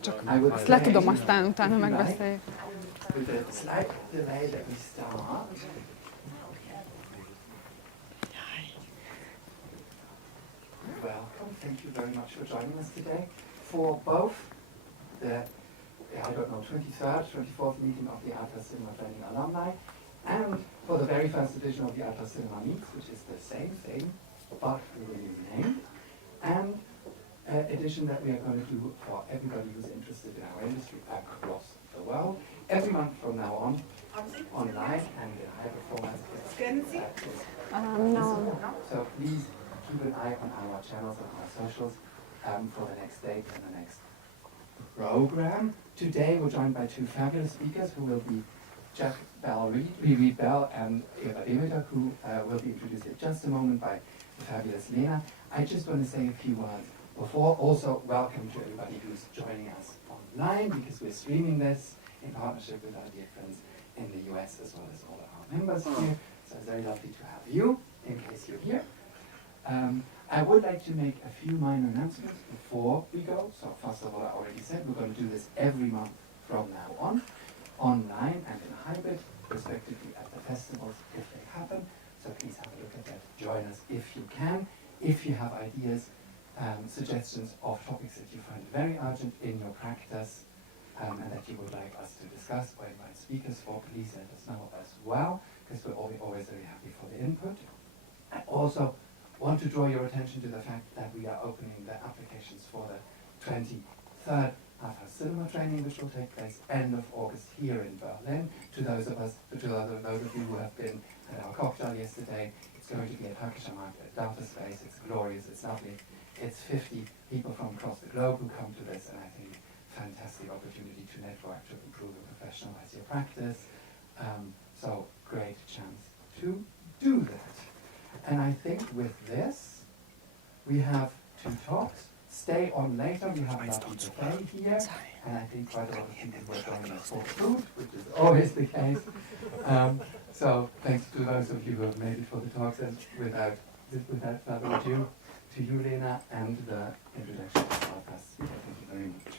Csak ezt le tudom, aztán utána megbeszéljük. With a slight delay that we start. Welcome, thank you very much for joining us today for both the, 23rd, 24th meeting of the Arthouse Cinema Training Alumni and for the very first edition of the Arthouse Cinema Meets, which is the same thing, but really renamed, and an edition that we are going to do for everybody who's interested in our industry across the world. Every month from now on, online and in hybrid formats. No. So please keep an eye on our channels and our socials for the next date and the next program. Today we're joined by two fabulous speakers who will be Jeff Reed Bell and Eva Demeter, who will be introduced in just a moment by the fabulous Lena. I just want to say a few words before. Also, welcome to everybody who's joining us online, because we're streaming this in partnership with our dear friends in the US as well as all of our members here. So it's very lovely to have you, in case you're here. I would like to make a few minor announcements before we go. So first of all, I already said we're going to do this every month from now on, online and in hybrid, respectively at the festivals if they happen. So please have a look at that. Join us if you can. If you have ideas, suggestions of topics that you find very urgent in your practice, and that you would like us to discuss or invite speakers for, please let us know as well, because we're always very happy for the input. I also want to draw your attention to the fact that we are opening the applications for the 23rd Arthouse Cinema Training, which will take place end of August here in Berlin. To those of you who have been at our cocktail yesterday, it's going to be at Hackeschermarkt at Delta Space. It's glorious, it's lovely. It's 50 people from across the globe who come to this, and I think fantastic opportunity to network, to improve and professionalize your practice. So great chance to do that. And I think with this, we have two talks. Stay on later, we have a lovely buffet here. And I think quite a lot of people were joining us for food, which is always the case. So thanks to those of you who have made it for the talks. And without further ado, to you, Lena, and the introduction of our first speaker. Thank you very much.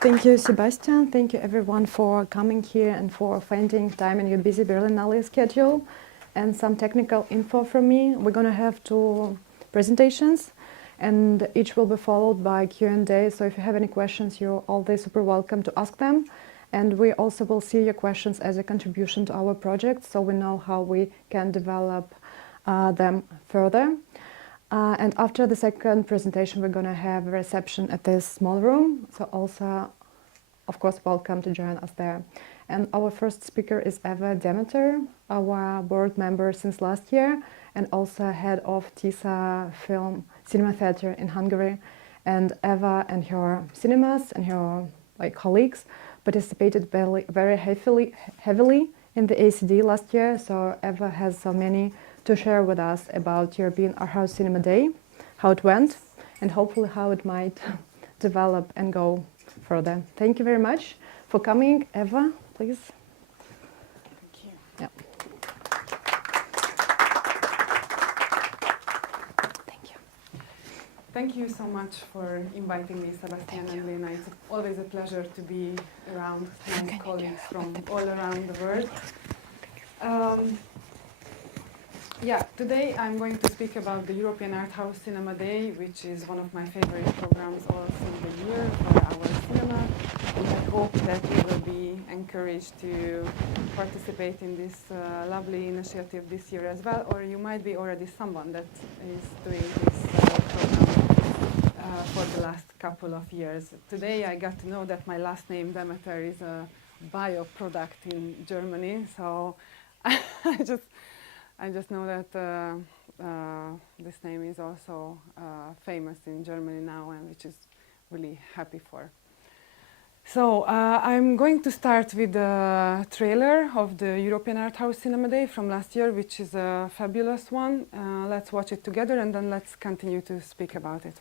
Thank you, Sebastian. Thank you, everyone, for coming here and for finding time in your busy Berlinale schedule. And some technical info from me. We're going to have two presentations, and each will be followed by Q&A. So if you have any questions, you're always super welcome to ask them. And we also will see your questions as a contribution to our project, so we know how we can develop them further. And after the second presentation, we're going to have a reception at this small room. So also, of course, welcome to join us there. And our first speaker is Eva Demeter, our board member since last year, and also head of TISA Film Cinema Theatre in Hungary. And Eva and her cinemas and her colleagues participated very heavily in the ACD last year. So Eva has so many to share with us about European Arthouse Cinema Day, how it went, and hopefully how it might develop and go further. Thank you very much for coming. Eva, please. Thank you. Yeah. Thank you. Thank you so much for inviting me, Sebastian and Lena. It's always a pleasure to be around nice colleagues from all around the world. Today I'm going to speak about the European Arthouse Cinema Day, which is one of my favorite programs all through the year for our cinema. And I hope that you will be encouraged to participate in this lovely initiative this year as well, or you might be already someone that is doing this program for the last couple of years. Today I got to know that my last name, Demeter, is a bioproduct in Germany, so I just know that this name is also famous in Germany now, and which is really happy for. So I'm going to start with the trailer of the European Arthouse Cinema Day from last year, which is a fabulous one. Let's watch it together, and then let's continue to speak about it.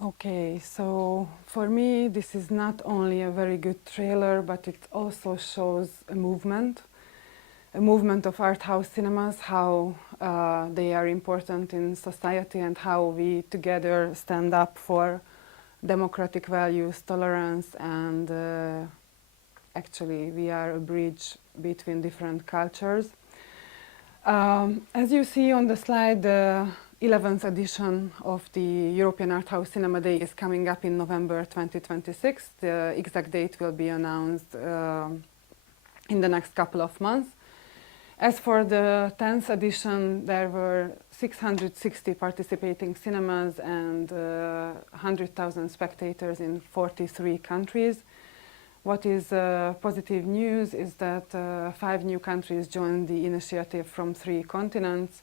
Okay, so for me, this is not only a very good trailer, but it also shows a movement of art house cinemas, how they are important in society and how we together stand up for democratic values, tolerance, and actually we are a bridge between different cultures. As you see on the slide, the 11th edition of the European Art House Cinema Day is coming up in November 2026. The exact date will be announced in the next couple of months. As for the 10th edition, there were 660 participating cinemas and 100,000 spectators in 43 countries. What is positive news is that 5 new countries joined the initiative from 3 continents: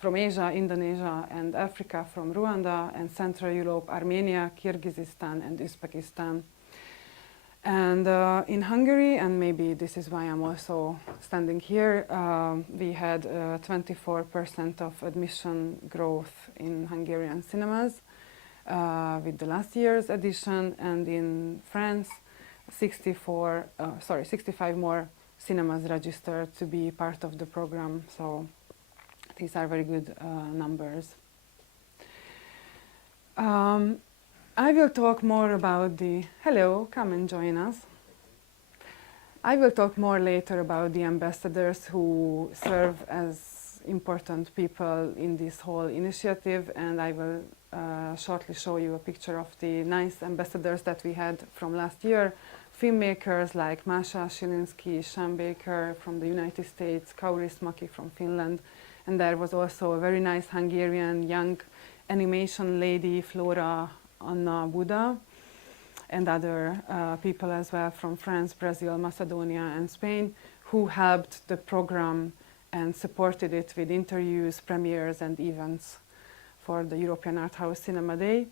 from Asia, Indonesia, and Africa, from Rwanda, and Central Europe, Armenia, Kyrgyzstan, and Uzbekistan. And in Hungary, and maybe this is why I'm also standing here, we had 24% of admission growth in Hungarian cinemas with the last year's edition, and in France, 65 more cinemas registered to be part of the program. So these are very good numbers. I will talk more about hello, come and join us. I will talk more later about the ambassadors who serve as important people in this whole initiative, and I will shortly show you a picture of the nice ambassadors that we had from last year. Filmmakers like Masha Shilinsky, Sean Baker from the United States, Kauris Maki from Finland, and there was also a very nice Hungarian young animation lady, Flora Anna Buda, and other people as well from France, Brazil, Macedonia, and Spain, who helped the program and supported it with interviews, premieres, and events for the European Art House Cinema Day.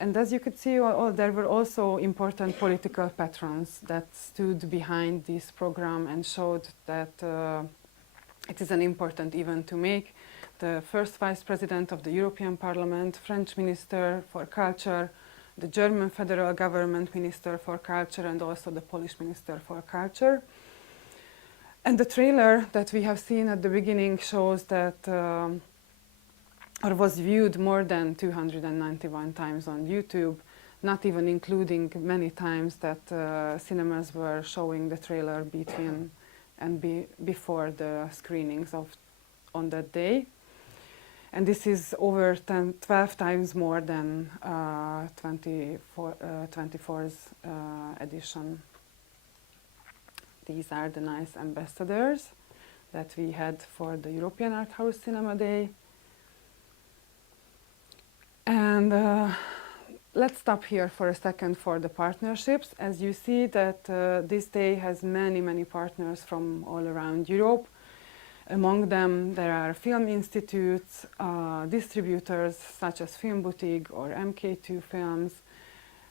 And as you could see, there were also important political patrons that stood behind this program and showed that it is an important event to make. The first Vice President of the European Parliament, French Minister for Culture, the German Federal Government Minister for Culture, and also the Polish Minister for Culture. And the trailer that we have seen at the beginning shows that, or was viewed more than 291 times on YouTube, not even including many times that cinemas were showing the trailer between and before the screenings on that day. And this is over 12 times more than 24's edition. These are the nice ambassadors that we had for the European Art House Cinema Day. And let's stop here for a second for the partnerships. As you see that this day has many, many partners from all around Europe. Among them, there are film institutes, distributors such as Film Boutique or MK2 Films,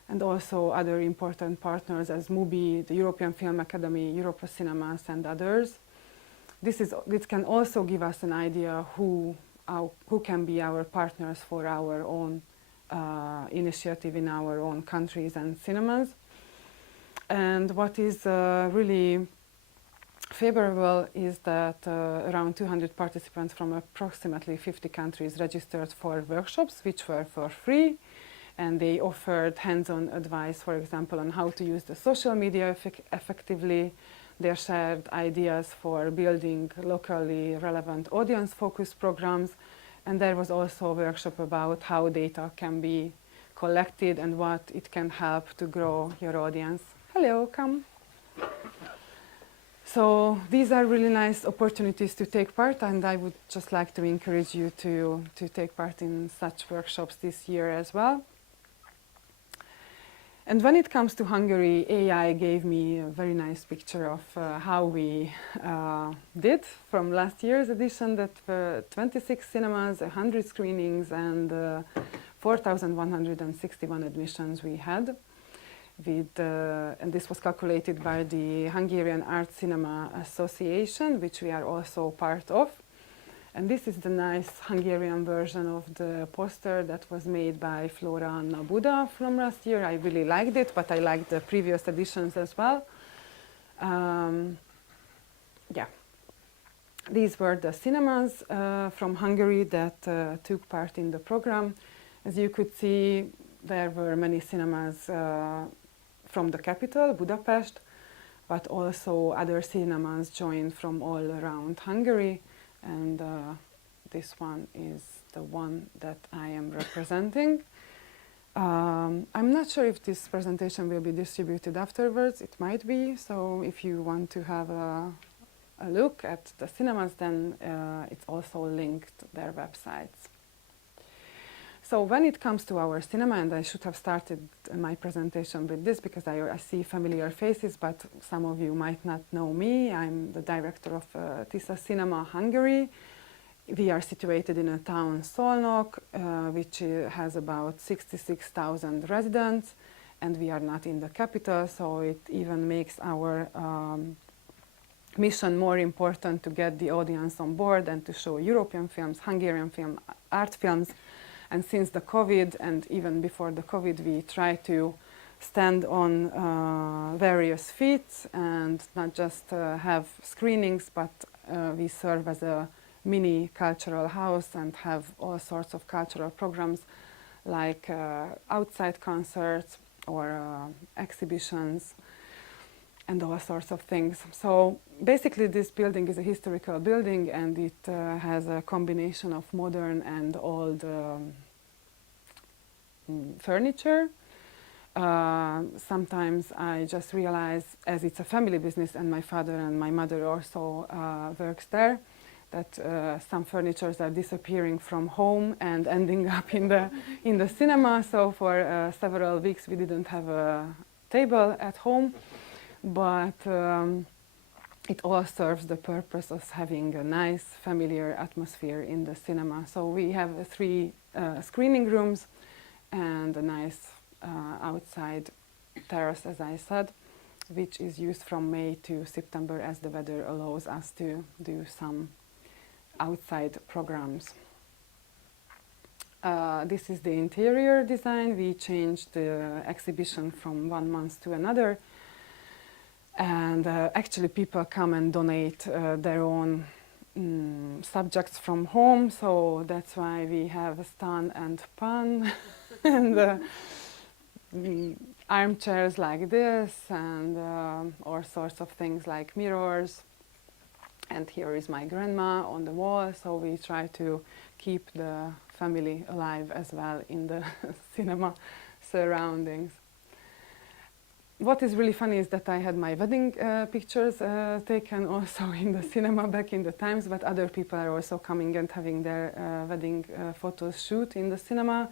and also other important partners as MUBI, the European Film Academy, Europa Cinemas, and others. This can also give us an idea who can be our partners for our own initiative in our own countries and cinemas. And what is really favorable is that around 200 participants from approximately 50 countries registered for workshops, which were for free, and they offered hands-on advice, for example, on how to use the social media effectively. They shared ideas for building locally relevant audience-focused programs, and there was also a workshop about how data can be collected and what it can help to grow your audience. Hello, come. So these are really nice opportunities to take part, and I would just like to encourage you to take part in such workshops this year as well. And when it comes to Hungary, AI gave me a very nice picture of how we did from last year's edition, that 26 cinemas, 100 screenings, and 4,161 admissions we had. And this was calculated by the Hungarian Art Cinema Association, which we are also part of. And this is the nice Hungarian version of the poster that was made by Flora Anna Buda from last year. I really liked it, but I liked the previous editions as well. Yeah. These were the cinemas from Hungary that took part in the program. As you could see, there were many cinemas from the capital, Budapest, but also other cinemas joined from all around Hungary, and this one is the one that I am representing. I'm not sure if this presentation will be distributed afterwards. It might be, so if you want to have a look at the cinemas, then it's also linked to their websites. So when it comes to our cinema, and I should have started my presentation with this because I see familiar faces, but some of you might not know me. I'm the director of Tisza Cinema Hungary. We are situated in a town, Szolnok, which has about 66,000 residents, and we are not in the capital, so it even makes our mission more important to get the audience on board and to show European films, Hungarian film, art films. And since the COVID, and even before the COVID, we try to stand on various feet and not just have screenings, but we serve as a mini cultural house and have all sorts of cultural programs like outside concerts or exhibitions and all sorts of things. So basically this building is a historical building, and it has a combination of modern and old furniture. Sometimes I just realize, as it's a family business and my father and my mother also works there, that some furnitures are disappearing from home and ending up in the cinema. So for several weeks we didn't have a table at home, but it all serves the purpose of having a nice familiar atmosphere in the cinema. So we have 3 screening rooms and a nice outside terrace, as I said, which is used from May to September as the weather allows us to do some outside programs. This is the interior design. We changed the exhibition from one month to another, and actually people come and donate their own subjects from home, so that's why we have Stan and Pan and armchairs like this, and all sorts of things like mirrors. And here is my grandma on the wall, so we try to keep the family alive as well in the cinema surroundings. What is really funny is that I had my wedding pictures taken also in the cinema back in the times, but other people are also coming and having their wedding photos shoot in the cinema.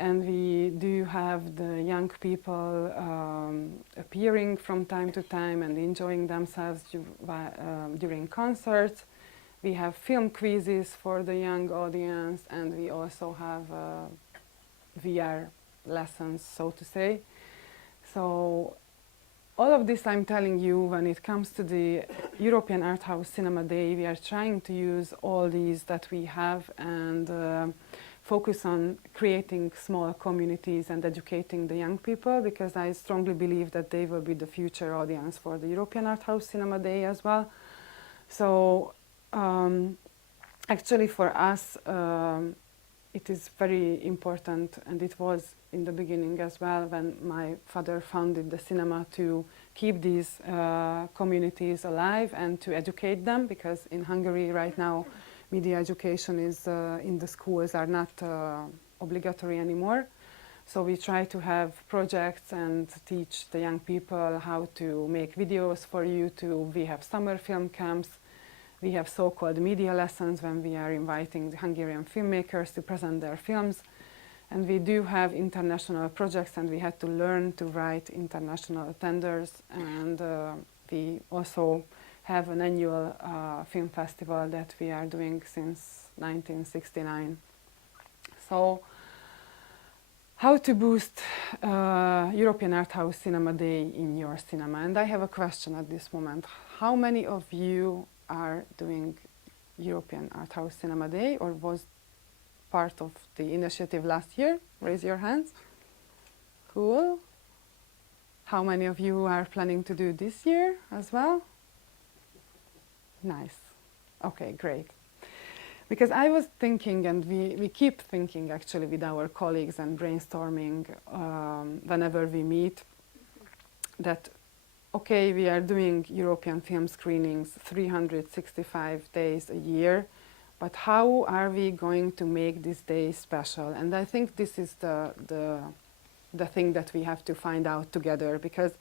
And we do have the young people appearing from time to time and enjoying themselves during concerts. We have film quizzes for the young audience, and we also have VR lessons, so to say. So all of this I'm telling you, when it comes to the European Arthouse Cinema Day, we are trying to use all these that we have and focus on creating small communities and educating the young people, because I strongly believe that they will be the future audience for the European Arthouse Cinema Day as well. So actually for us it is very important, and it was in the beginning as well when my father founded the cinema, to keep these communities alive and to educate them, because in Hungary right now media education is in the schools are not obligatory anymore. So we try to have projects and teach the young people how to make videos for YouTube. We have summer film camps. We have so-called media lessons when we are inviting the Hungarian filmmakers to present their films. And we do have international projects, and we had to learn to write international tenders. And we also have an annual film festival that we are doing since 1969. So, how to boost European Art House Cinema Day in your cinema? And I have a question at this moment. How many of you are doing European Art House Cinema Day or was part of the initiative last year? Raise your hands. Cool. How many of you are planning to do this year as well? Nice. Okay, great. Because I was thinking, and we keep thinking actually with our colleagues and brainstorming whenever we meet, that okay, we are doing European film screenings 365 days a year, but how are we going to make this day special? And I think this is the thing that we have to find out together, because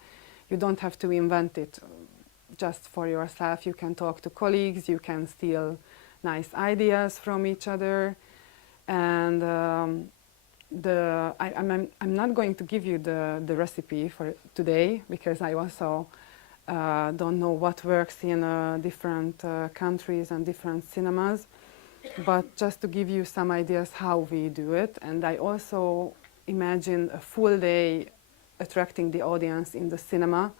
you don't have to invent it just for yourself. You can talk to colleagues, you can steal nice ideas from each other, and I'm not going to give you the recipe for today, because I also don't know what works in different countries and different cinemas, but just to give you some ideas how we do it. And I also imagine a full day attracting the audience in the cinema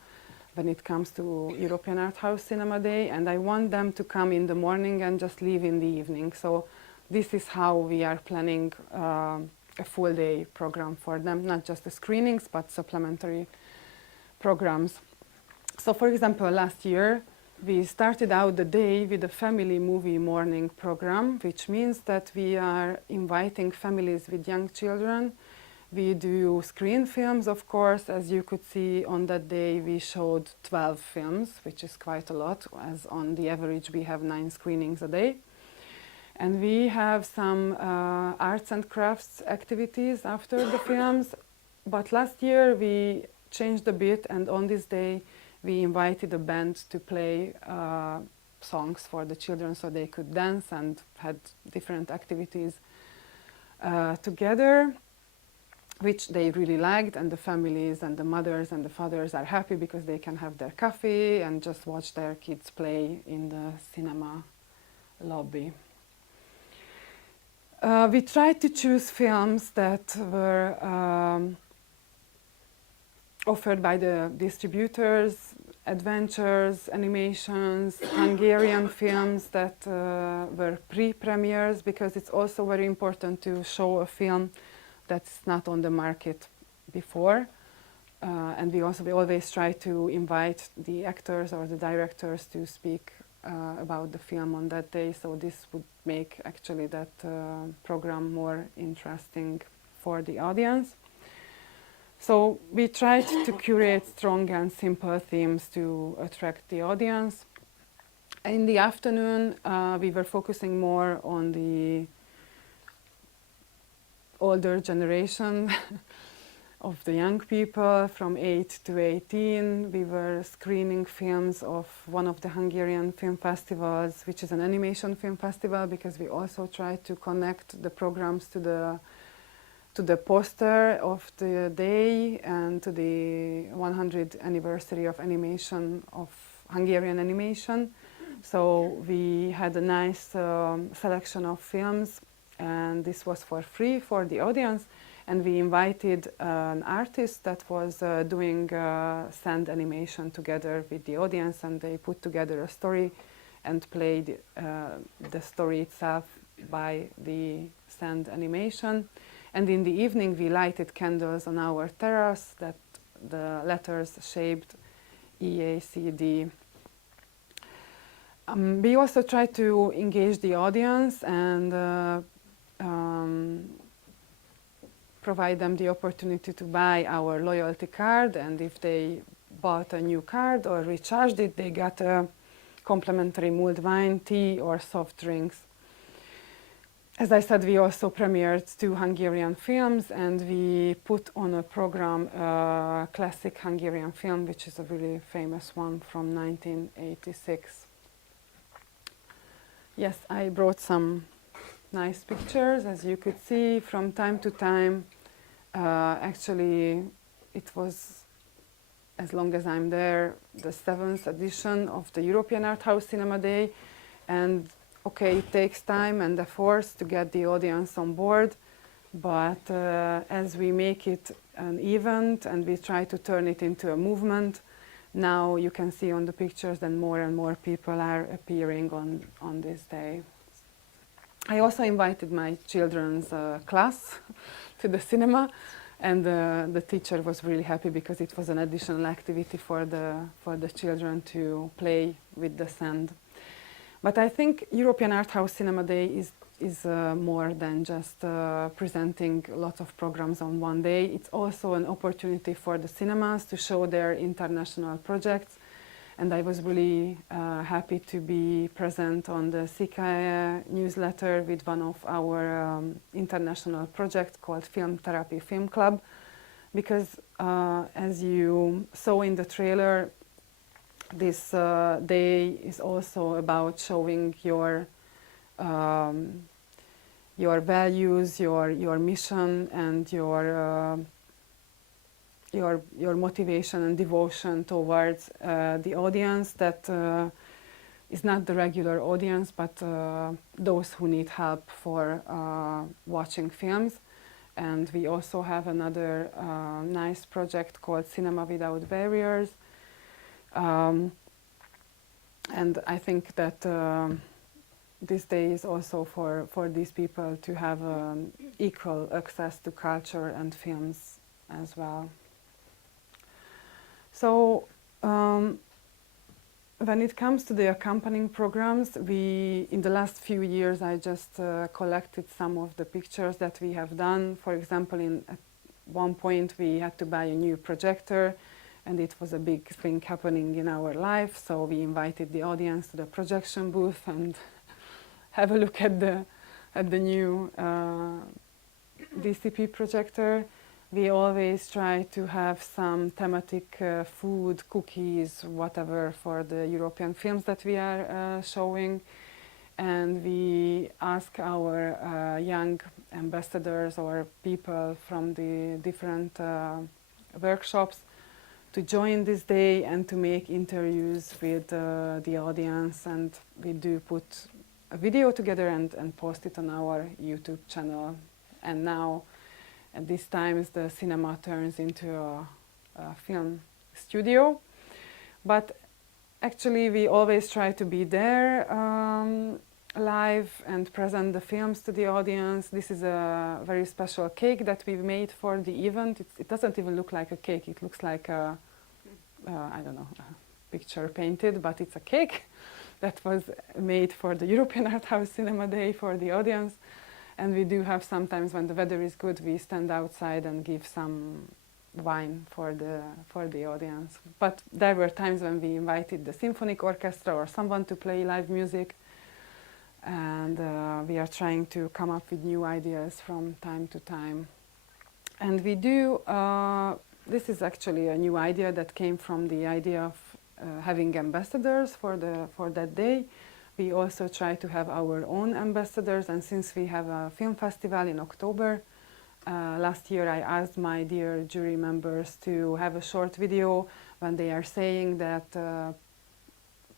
when it comes to European Art House Cinema Day, and I want them to come in the morning and just leave in the evening. So this is how we are planning a full day program for them, not just the screenings, but supplementary programs. So for example, last year, we started out the day with a family movie morning program, which means that we are inviting families with young children. We do screen films, of course. As you could see on that day, we showed 12 films, which is quite a lot, as on the average we have 9 screenings a day. And we have some arts and crafts activities after the films. But last year we changed a bit, and on this day we invited a band to play songs for the children so they could dance, and had different activities together, which they really liked, and the families and the mothers and the fathers are happy because they can have their coffee and just watch their kids play in the cinema lobby. We tried to choose films that were offered by the distributors, adventures, animations, Hungarian films that were pre-premieres, because it's also very important to show a film that's not on the market before. And we always try to invite the actors or the directors to speak about the film on that day, so this would make actually that program more interesting for the audience. So we tried to curate strong and simple themes to attract the audience. In the afternoon, we were focusing more on the older generation of the young people from 8 to 18. We were screening films of one of the Hungarian film festivals, which is an animation film festival, because we also try to connect the programs to the poster of the day and to the 100th anniversary of animation, of Hungarian animation. So we had a nice selection of films, and this was for free for the audience. And we invited an artist that was doing sand animation together with the audience, and they put together a story and played the story itself by the sand animation. And in the evening we lighted candles on our terrace that the letters shaped EACD. We also tried to engage the audience and provide them the opportunity to buy our loyalty card, and if they bought a new card or recharged it, they got a complimentary mulled wine, tea or soft drinks. as I said, we also premiered 2 Hungarian films, and we put on a program a classic Hungarian film, which is a really famous one from 1986. Yes, I brought some nice pictures, as you could see from time to time. Actually, it was, as long as I'm there, the 7th edition of the European Arthouse Cinema Day, and okay, it takes time and efforts to get the audience on board, but as we make it an event and we try to turn it into a movement, now you can see on the pictures that more and more people are appearing on this day. I also invited my children's class to the cinema, and the teacher was really happy because it was an additional activity for the children to play with the sand. But I think European Arthouse Cinema Day is more than just presenting lots of programs on one day. It's also an opportunity for the cinemas to show their international projects. And I was really happy to be present on the CICAE newsletter with one of our international projects called Film Therapy Film Club. Because as you saw in the trailer, this day is also about showing your values, your mission, and your motivation and devotion towards the audience that is not the regular audience, but those who need help for watching films. And we also have another nice project called Cinema Without Barriers. And I think that this day is also for these people to have equal access to culture and films as well. So when it comes to the accompanying programs, in the last few years, I just collected some of the pictures that we have done. For example, at one point we had to buy a new projector, and it was a big thing happening in our life, so we invited the audience to the projection booth and have a look at the new DCP projector. We always try to have some thematic food, cookies, whatever for the European films that we are showing. And we ask our young ambassadors or people from the different workshops to join this day and to make interviews with the audience. And we do put a video together and post it on our YouTube channel. And now, at this time, the cinema turns into a film studio. But actually, we always try to be there live and present the films to the audience. This is a very special cake that we made for the event. It doesn't even look like a cake. It looks like I don't know, a picture painted, but it's a cake that was made for the European Arthouse Cinema Day for the audience. And we do have sometimes, when the weather is good, we stand outside and give some wine for the audience. But there were times when we invited the symphonic orchestra or someone to play live music. And we are trying to come up with new ideas from time to time. And we do, this is actually a new idea that came from the idea of having ambassadors for that day. We also try to have our own ambassadors, and since we have a film festival in October, last year I asked my dear jury members to have a short video when they are saying that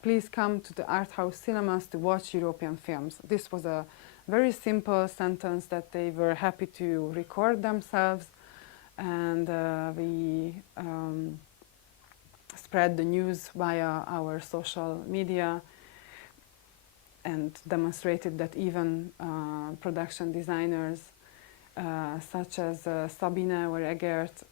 please come to the art house cinemas to watch European films. This was a very simple sentence that they were happy to record themselves, and we spread the news via our social media and demonstrated that even production designers such as Sabine or Egert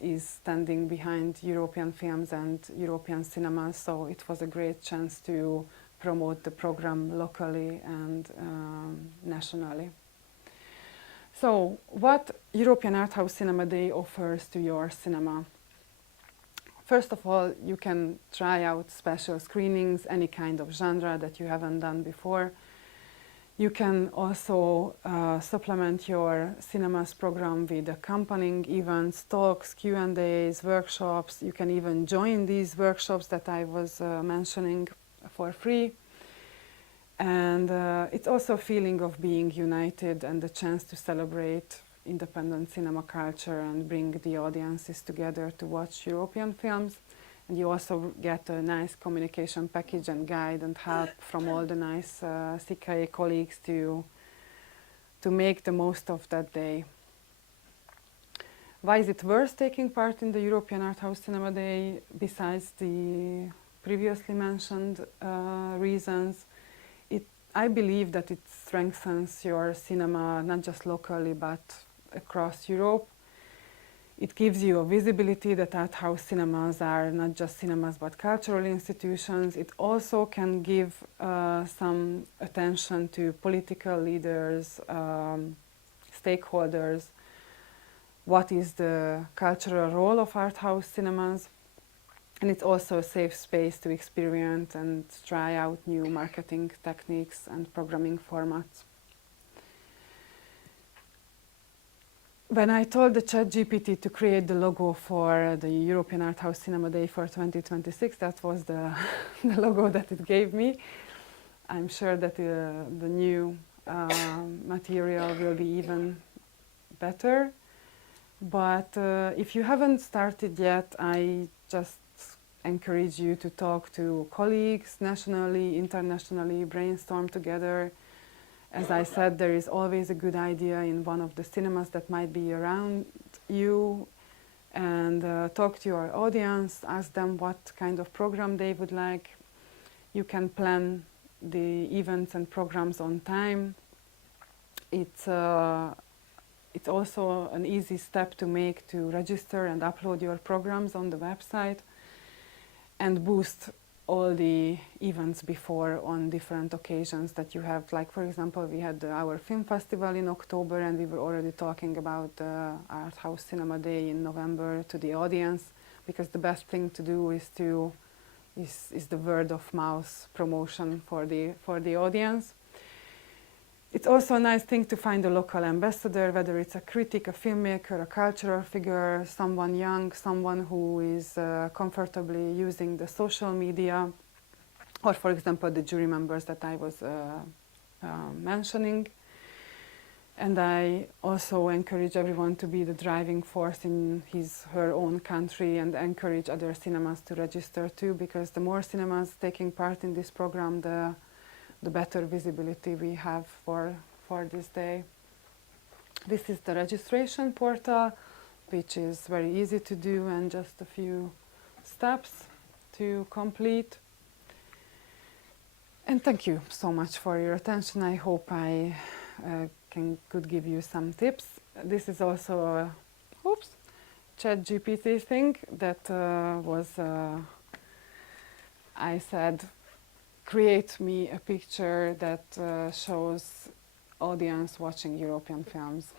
is standing behind European films and European cinemas, so it was a great chance to promote the program locally and nationally. So, what European Arthouse Cinema Day offers to your cinema? First of all, you can try out special screenings, any kind of genre that you haven't done before. You can also supplement your cinemas program with accompanying events, talks, Q&As, workshops. You can even join these workshops that I was mentioning for free. And it's also a feeling of being united and the chance to celebrate independent cinema culture and bring the audiences together to watch European films. And you also get a nice communication package and guide and help from all the nice CICAE colleagues to make the most of that day. Why is it worth taking part in the European Arthouse Cinema Day besides the previously mentioned reasons? I believe that it strengthens your cinema not just locally but across Europe. It gives you a visibility that art house cinemas are not just cinemas but cultural institutions. It also can give some attention to political leaders, stakeholders. What is the cultural role of art house cinemas? And it's also a safe space to experiment and try out new marketing techniques and programming formats. When I told the ChatGPT to create the logo for the European Arthouse Cinema Day for 2026, that was the logo that it gave me. I'm sure that the new material will be even better. But if you haven't started yet, I just encourage you to talk to colleagues nationally, internationally, brainstorm together. As I said, there is always a good idea in one of the cinemas that might be around you, and talk to your audience, ask them what kind of program they would like. You can plan the events and programs on time. It's also an easy step to make to register and upload your programs on the website and boost all the events before on different occasions that you have. Like, for example, we had our film festival in October, and we were already talking about the Art House Cinema Day in November to the audience, because the best thing to do is the word of mouth promotion for the audience. It's also a nice thing to find a local ambassador, whether it's a critic, a filmmaker, a cultural figure, someone young, someone who is comfortably using the social media, or for example the jury members that I was mentioning. And I also encourage everyone to be the driving force in her own country and encourage other cinemas to register too, because the more cinemas taking part in this program, the better visibility we have for this day. This is the registration portal, which is very easy to do and just a few steps to complete. And thank you so much for your attention. I hope I could give you some tips. This is also a ChatGPT thing that I said, create me a picture that shows audience watching European films.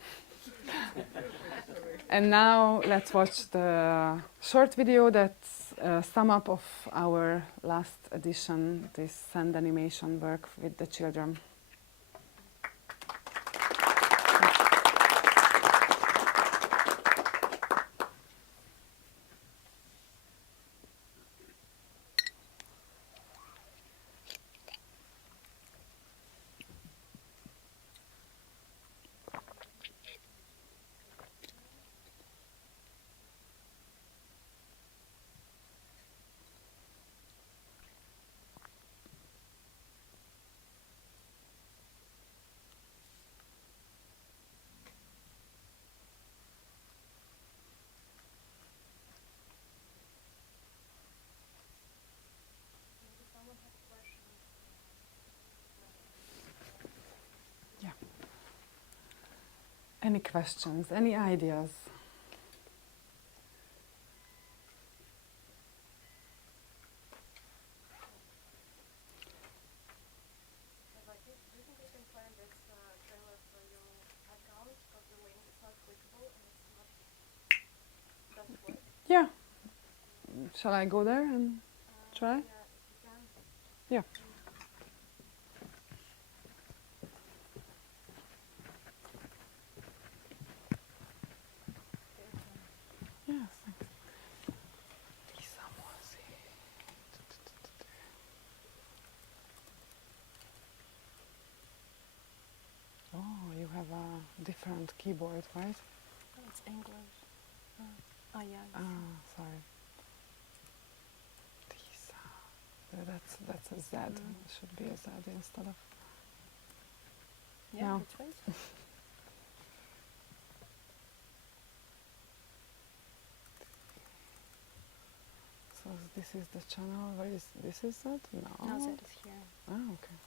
And now let's watch the short video that's a sum up of our last edition, this sand animation work with the children. Any questions, any ideas? Do you think we can find this trailer for your account? Because the link is not clickable and it's not doesn't work. Yeah. Shall I go there and try? Yeah, if you can. Yeah. different keyboard, right? It's English. Oh yeah. Ah, sorry. Tisa. That's a Z. It should be a Z instead of. Yeah, No. that's right. So this is the channel. Where is this? Is that? No. No, that is here. Ah, okay.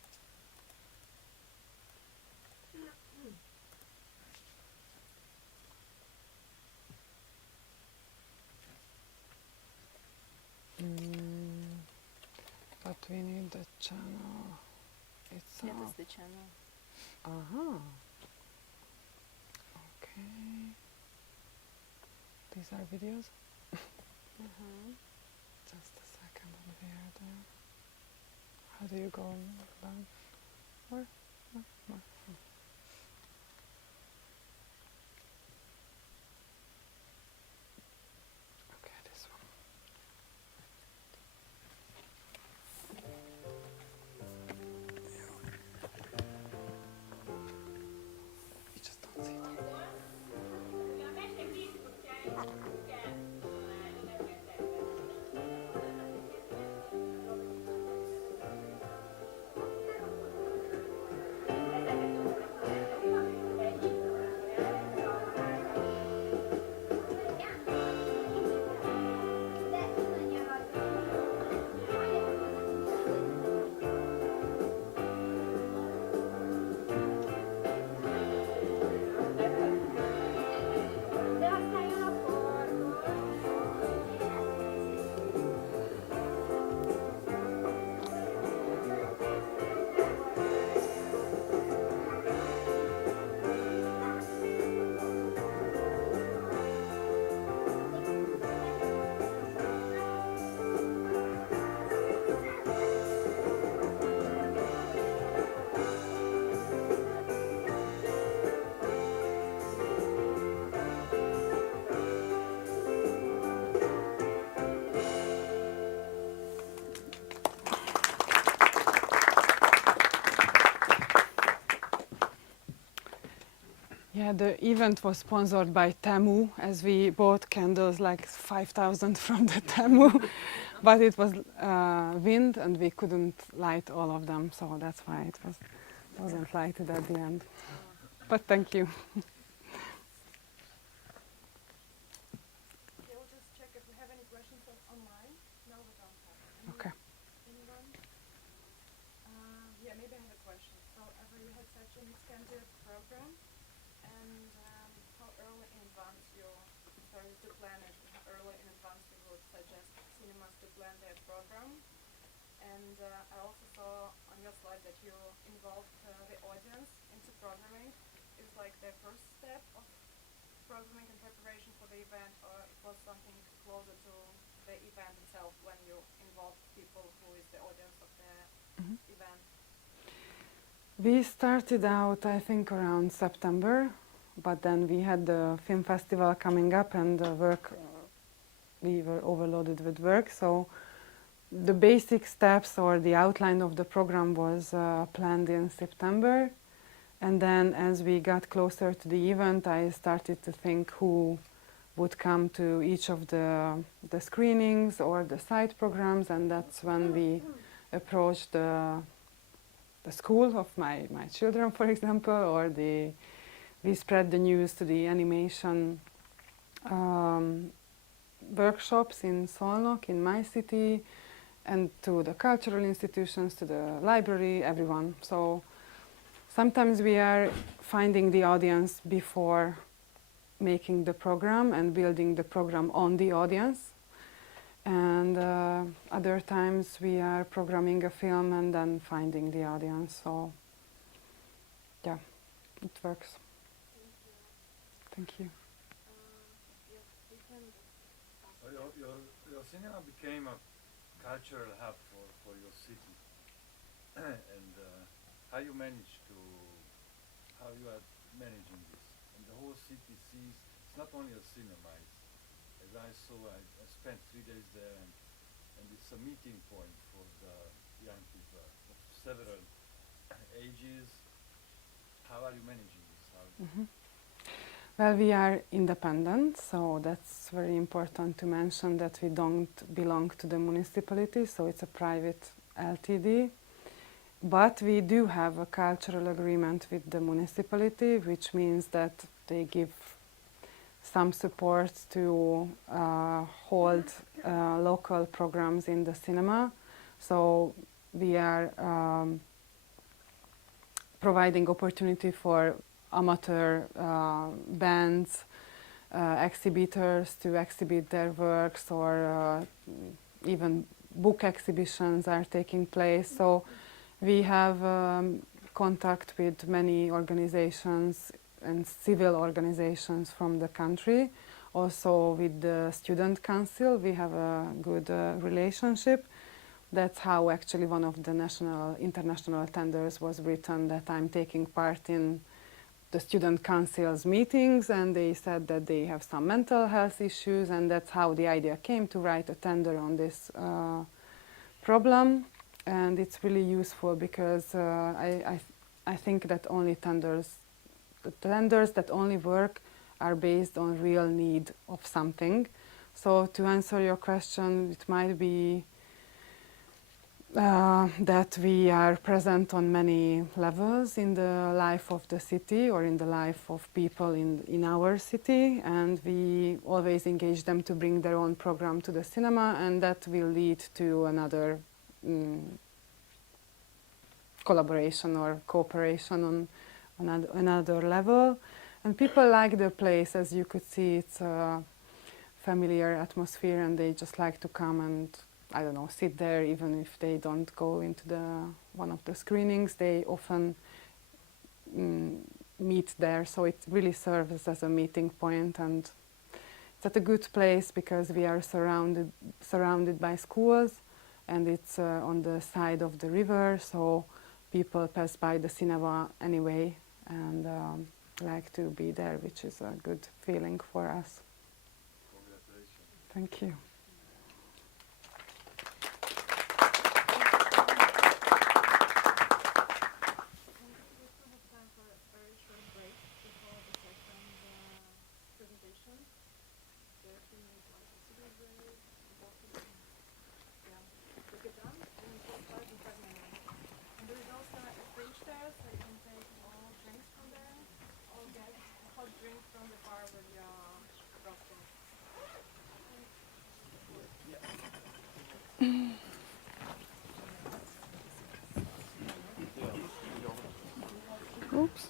But we need the channel Yeah, itself. that's the channel. Uh-huh. Okay. These are videos? Just a second, and we are there. How do you go down? More? Okay, this one. You just don't see them. Yeah, the event was sponsored by Temu, as we bought candles like 5,000 from the Temu, but it was wind and we couldn't light all of them, so that's why it wasn't lighted at the end. But thank you. Okay, we'll just check if we have any questions online. No, we don't have any. Okay. Anyone? Yeah, maybe I have a question. So, ever you had such an extensive program, and how early in advance you started to plan it? How early in advance you would suggest cinemas to plan their program? And I also saw on your slide that you involved the audience into programming. Is like the first step of programming and preparation for the event, or it was something closer to the event itself when you involved people who is the audience of the event? We started out, I think, around September, but then we had the film festival coming up and the work, we were overloaded with work, so the basic steps or the outline of the program was planned in September. And then as we got closer to the event, I started to think who would come to each of the screenings or the side programs, and that's when we approached the school of my children, for example, or we spread the news to the animation workshops in Szolnok, in my city, and to the cultural institutions, to the library, everyone. So sometimes we are finding the audience before making the program and building the program on the audience. And other times we are programming a film and then finding the audience. So yeah, it works. Thank you. Yes, you can. Your cinema became a cultural hub for your city. And how you are managing this? And the whole city sees, it's not only a cinema, as I saw, I spent 3 days there, and it's a meeting point for the young people of several ages. How are you managing this? Well, we are independent, so that's very important to mention that we don't belong to the municipality, so it's a private LTD. But we do have a cultural agreement with the municipality, which means that they give some support to hold local programs in the cinema. So we are providing opportunity for amateur bands, exhibitors to exhibit their works, or even book exhibitions are taking place. So we have contact with many organizations and civil organizations from the country. Also with the student council, we have a good relationship. That's how actually one of the international tenders was written, that I'm taking part in the student council's meetings, and they said that they have some mental health issues, and that's how the idea came to write a tender on this problem. And it's really useful because I think that the tenders that only work are based on real need of something. So to answer your question, it might be that we are present on many levels in the life of the city or in the life of people in our city, and we always engage them to bring their own program to the cinema, and that will lead to another collaboration or cooperation on another level. And people like the place. As you could see, it's a familiar atmosphere, and they just like to come and, I don't know, sit there. Even if they don't go into one of the screenings, they often meet there. So it really serves as a meeting point, and it's at a good place because we are surrounded by schools, and it's on the side of the river, so people pass by the cinema anyway and like to be there, which is a good feeling for us. Congratulations. Thank you. We still have time for a very short break before the second presentation. So if you need like a cigarette break, water, yeah, take it done, and we'll start in 5 minutes. And there is also a fridge there, so you can take all drinks from there, or get a hot drink from the bar with your girlfriend. Oops.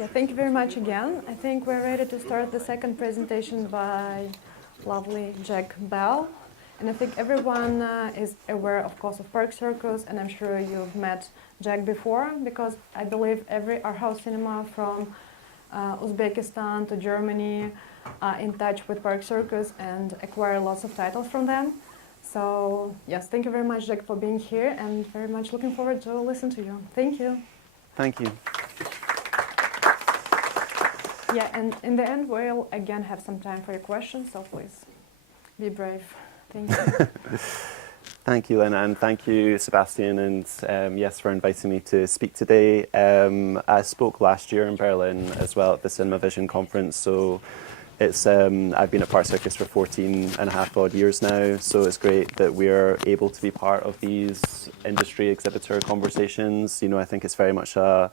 Yeah, thank you very much again. I think we're ready to start the second presentation by lovely Jack Bell. And I think everyone is aware, of course, of Park Circus, and I'm sure you've met Jack before, because I believe every art house cinema from Uzbekistan to Germany are in touch with Park Circus and acquire lots of titles from them. So yes, thank you very much, Jack, for being here, and very much looking forward to listen to you. Thank you. Thank you. Yeah, and in the end, we'll again have some time for your questions, so please be brave. Thank you. Thank you, Lena, and thank you, Sebastian, and yes, for inviting me to speak today. I spoke last year in Berlin as well at the Cinema Vision conference, so it's I've been at Park Circus for 14 and a half odd years now, so it's great that we're able to be part of these industry exhibitor conversations. You know, I think it's very much a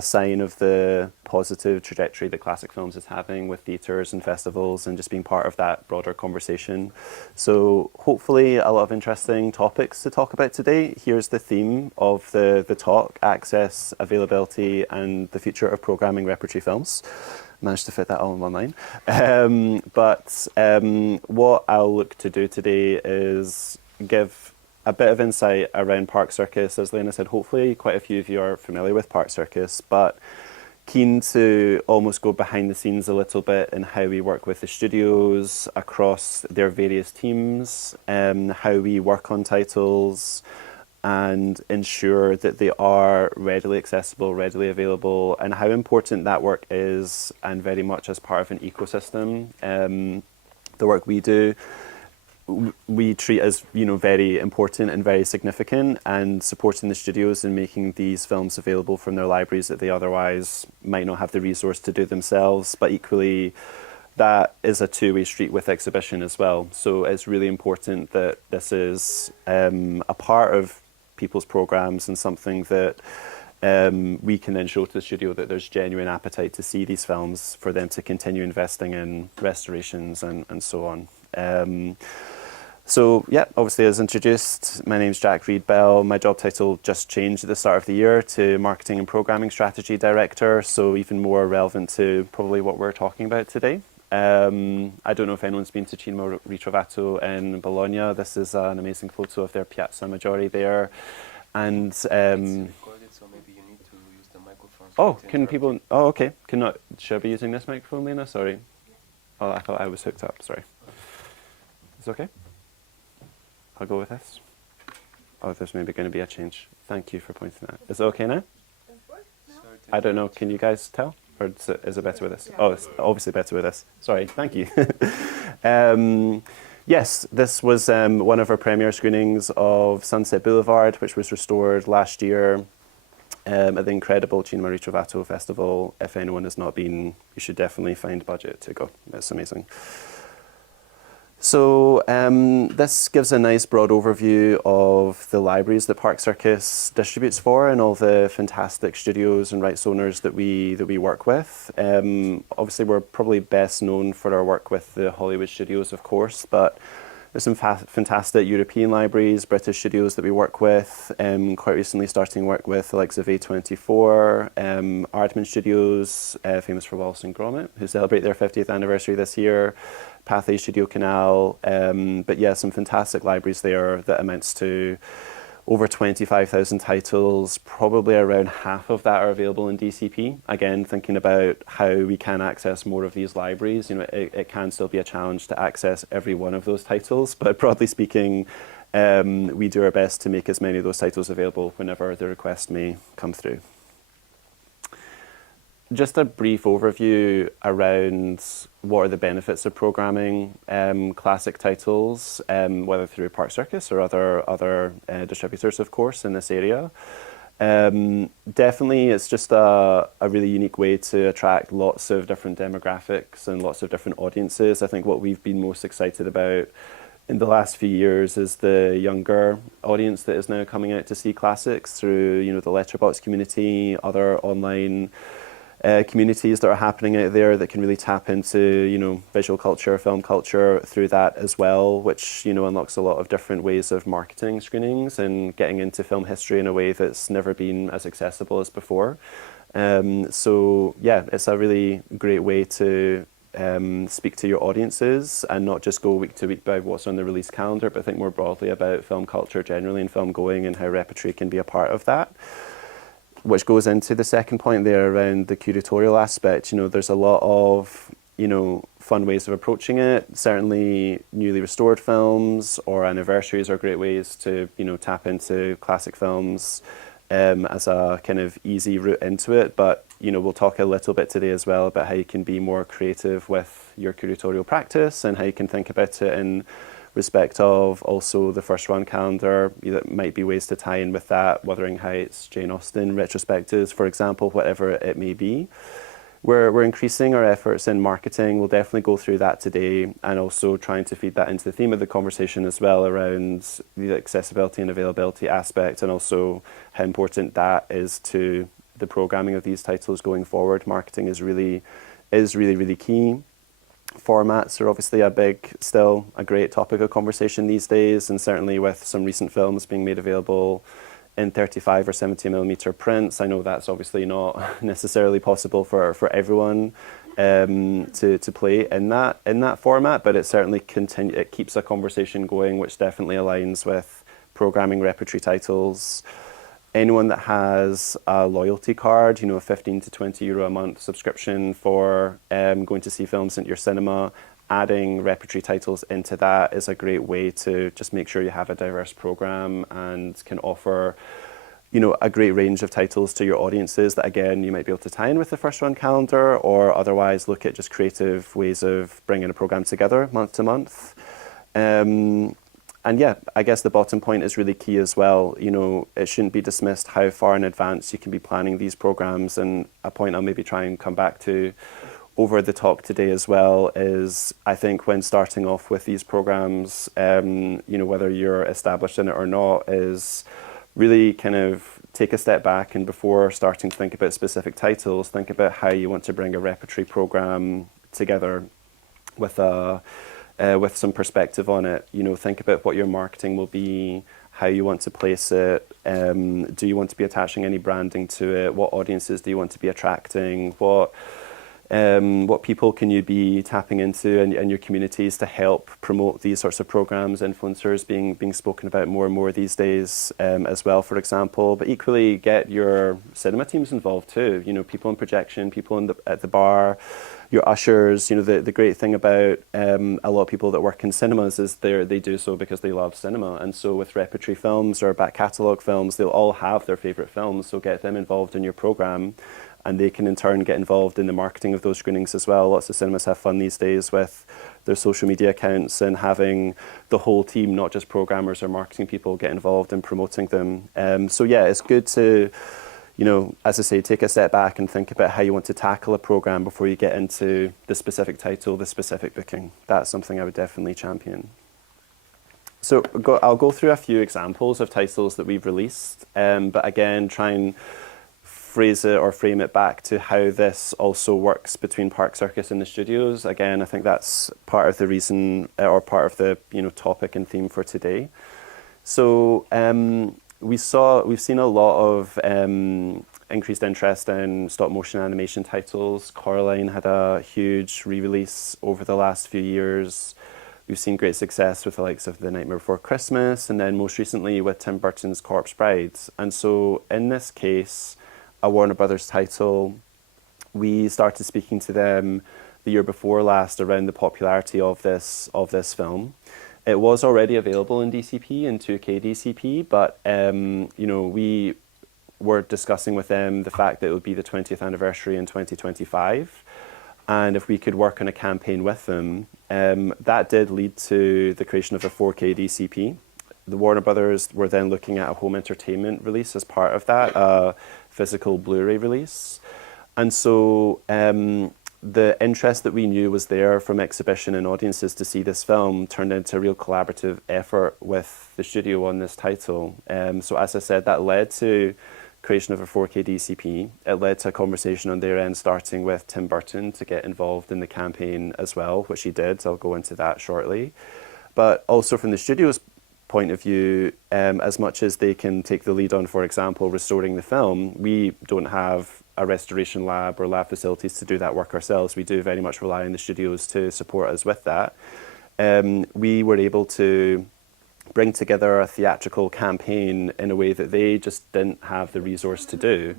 sign of the positive trajectory that classic films is having with theatres and festivals, and just being part of that broader conversation. So hopefully a lot of interesting topics to talk about today. Here's the theme of the talk: access, availability, and the future of programming repertory films. Managed to fit that all in one line. But what I'll look to do today is give a bit of insight around Park Circus. As Lena said, hopefully quite a few of you are familiar with Park Circus, but keen to almost go behind the scenes a little bit in how we work with the studios across their various teams, how we work on titles, and ensure that they are readily accessible, readily available, and how important that work is, and very much as part of an ecosystem. The work we do, we treat as, you know, very important and very significant, and supporting the studios in making these films available from their libraries that they otherwise might not have the resource to do themselves. But equally, that is a two-way street with exhibition as well. So it's really important that this is a part of people's programs, and something that we can then show to the studio that there's genuine appetite to see these films, for them to continue investing in restorations and so on. So yeah, obviously as introduced, my name's Jack Reed Bell. My job title just changed at the start of the year to Marketing and Programming Strategy Director, so even more relevant to probably what we're talking about today. I don't know if anyone's been to Cinema Ritrovato in Bologna. This is an amazing photo of their Piazza Maggiore there. And it's recorded, so maybe you need to use the microphone. oh, can people? Oh, okay. Should I be using this microphone, Lena? Sorry. Oh, I thought I was hooked up. Sorry. Is it okay? I'll go with this. Oh, there's maybe going to be a change. Thank you for pointing that. Is it okay now? I don't know. Can you guys tell? Or is it better with this? Oh, it's obviously better with this. Sorry. Thank you. Yes, this was one of our premiere screenings of Sunset Boulevard, which was restored last year at the incredible Cinema Ritrovato Festival. If anyone has not been, you should definitely find budget to go. It's amazing. So this gives a nice broad overview of the libraries that Park Circus distributes for, and all the fantastic studios and rights owners that we work with. Obviously, we're probably best known for our work with the Hollywood studios, of course, but there's some fantastic European libraries, British studios that we work with. Quite recently starting work with the likes of A24, Aardman Studios, famous for Wallace and Gromit, who celebrate their 50th anniversary this year. Pathé Studio Canal, but yeah, some fantastic libraries there that amounts to over 25,000 titles. Probably around half of that are available in DCP. Again, thinking about how we can access more of these libraries. You know, it can still be a challenge to access every one of those titles, but broadly speaking, we do our best to make as many of those titles available whenever the request may come through. Just a brief overview around what are the benefits of programming classic titles, whether through Park Circus or other distributors, of course, in this area. Definitely, it's just a really unique way to attract lots of different demographics and lots of different audiences. I think what we've been most excited about in the last few years is the younger audience that is now coming out to see classics through, you know, the Letterboxd community, other online communities that are happening out there that can really tap into, you know, visual culture, film culture through that as well, which, you know, unlocks a lot of different ways of marketing screenings and getting into film history in a way that's never been as accessible as before. So yeah, it's a really great way to speak to your audiences and not just go week to week by what's on the release calendar, but think more broadly about film culture generally and film going and how repertory can be a part of that. Which goes into the second point there around the curatorial aspect. There's a lot of, fun ways of approaching it. Certainly newly restored films or anniversaries are great ways to, tap into classic films as a kind of easy route into it. But, we'll talk a little bit today as well about how you can be more creative with your curatorial practice and how you can think about it in respect of also the first run calendar. There might be ways to tie in with that, Wuthering Heights, Jane Austen retrospectives, for example, whatever it may be. We're increasing our efforts in marketing. We'll definitely go through that today, and also trying to feed that into the theme of the conversation as well around the accessibility and availability aspect, and also how important that is to the programming of these titles going forward. Marketing is really key. Formats are obviously still a great topic of conversation these days, and certainly with some recent films being made available in 35 or 70mm prints. I know that's obviously not necessarily possible for everyone to play in that format, but it certainly it keeps a conversation going, which definitely aligns with programming repertory titles. Anyone that has a loyalty card, a 15 to 20 euro a month subscription for going to see films at your cinema, adding repertory titles into that is a great way to just make sure you have a diverse program and can offer, a great range of titles to your audiences that, again, you might be able to tie in with the first run calendar, or otherwise look at just creative ways of bringing a program together month to month. And yeah, I guess the bottom point is really key as well. It shouldn't be dismissed how far in advance you can be planning these programs. And a point I'll maybe try and come back to over the talk today as well is, I think when starting off with these programs, whether you're established in it or not, is really kind of take a step back, and before starting to think about specific titles, think about how you want to bring a repertory program together with some perspective on it. Think about what your marketing will be, how you want to place it. Do you want to be attaching any branding to it? What audiences do you want to be attracting? What people can you be tapping into in your communities to help promote these sorts of programs? Influencers being spoken about more and more these days as well, for example. But equally, get your cinema teams involved too. People in projection, people at the bar, your ushers. The great thing about a lot of people that work in cinemas is they do so because they love cinema. And so with repertory films or back catalogue films, they'll all have their favourite films. So get them involved in your programme, and they can in turn get involved in the marketing of those screenings as well. Lots of cinemas have fun these days with their social media accounts and having the whole team, not just programmers or marketing people, get involved in promoting them. So yeah, it's good to, as I say, take a step back and think about how you want to tackle a program before you get into the specific title, the specific booking. That's something I would definitely champion. So I'll go through a few examples of titles that we've released, but again, try and phrase it or frame it back to how this also works between Park Circus and the studios. Again, I think that's part of the reason, or part of the topic and theme for today. So we've seen a lot of increased interest in stop motion animation titles. Coraline had a huge re-release over the last few years. We've seen great success with the likes of The Nightmare Before Christmas, and then most recently with Tim Burton's Corpse Bride. And so in this case, a Warner Brothers title, we started speaking to them the year before last around the popularity of this film. It was already available in DCP, in 2K DCP, but we were discussing with them the fact that it would be the 20th anniversary in 2025, and if we could work on a campaign with them, that did lead to the creation of a 4K DCP. The Warner Brothers were then looking at a home entertainment release as part of that, a physical Blu-ray release. And so the interest that we knew was there from exhibition and audiences to see this film turned into a real collaborative effort with the studio on this title. So as I said, that led to creation of a 4K DCP. It led to a conversation on their end, starting with Tim Burton to get involved in the campaign as well, which he did. I'll go into that shortly. But also from the studio's point of view, as much as they can take the lead on, for example, restoring the film, we don't have a restoration lab or lab facilities to do that work ourselves. We do very much rely on the studios to support us with that. We were able to bring together a theatrical campaign in a way that they just didn't have the resource to do.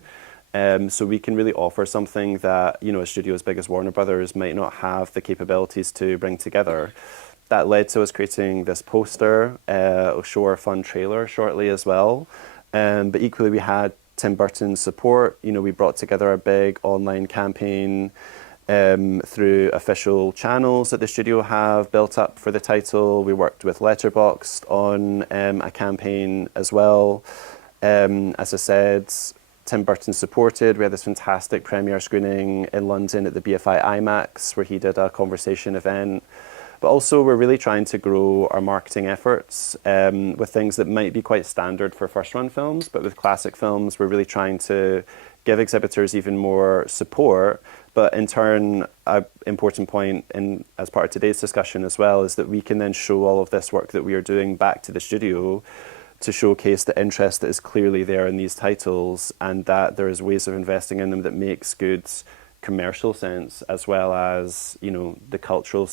So we can really offer something that, you know, a studio as big as Warner Brothers might not have the capabilities to bring together. That led to us creating this poster. I'll show our fun trailer shortly as well. But equally, we had Tim Burton's support. You know, we brought together a big online campaign through official channels that the studio have built up for the title. We worked with Letterboxd on a campaign as well. As I said, Tim Burton supported. We had this fantastic premiere screening in London at the BFI IMAX where he did a conversation event. But also we're really trying to grow our marketing efforts with things that might be quite standard for first-run films, but with classic films we're really trying to give exhibitors even more support. But in turn, an important point as part of today's discussion as well is that we can then show all of this work that we are doing back to the studio to showcase the interest that is clearly there in these titles, and that there is ways of investing in them that makes good commercial sense, as well as, you know, the cultural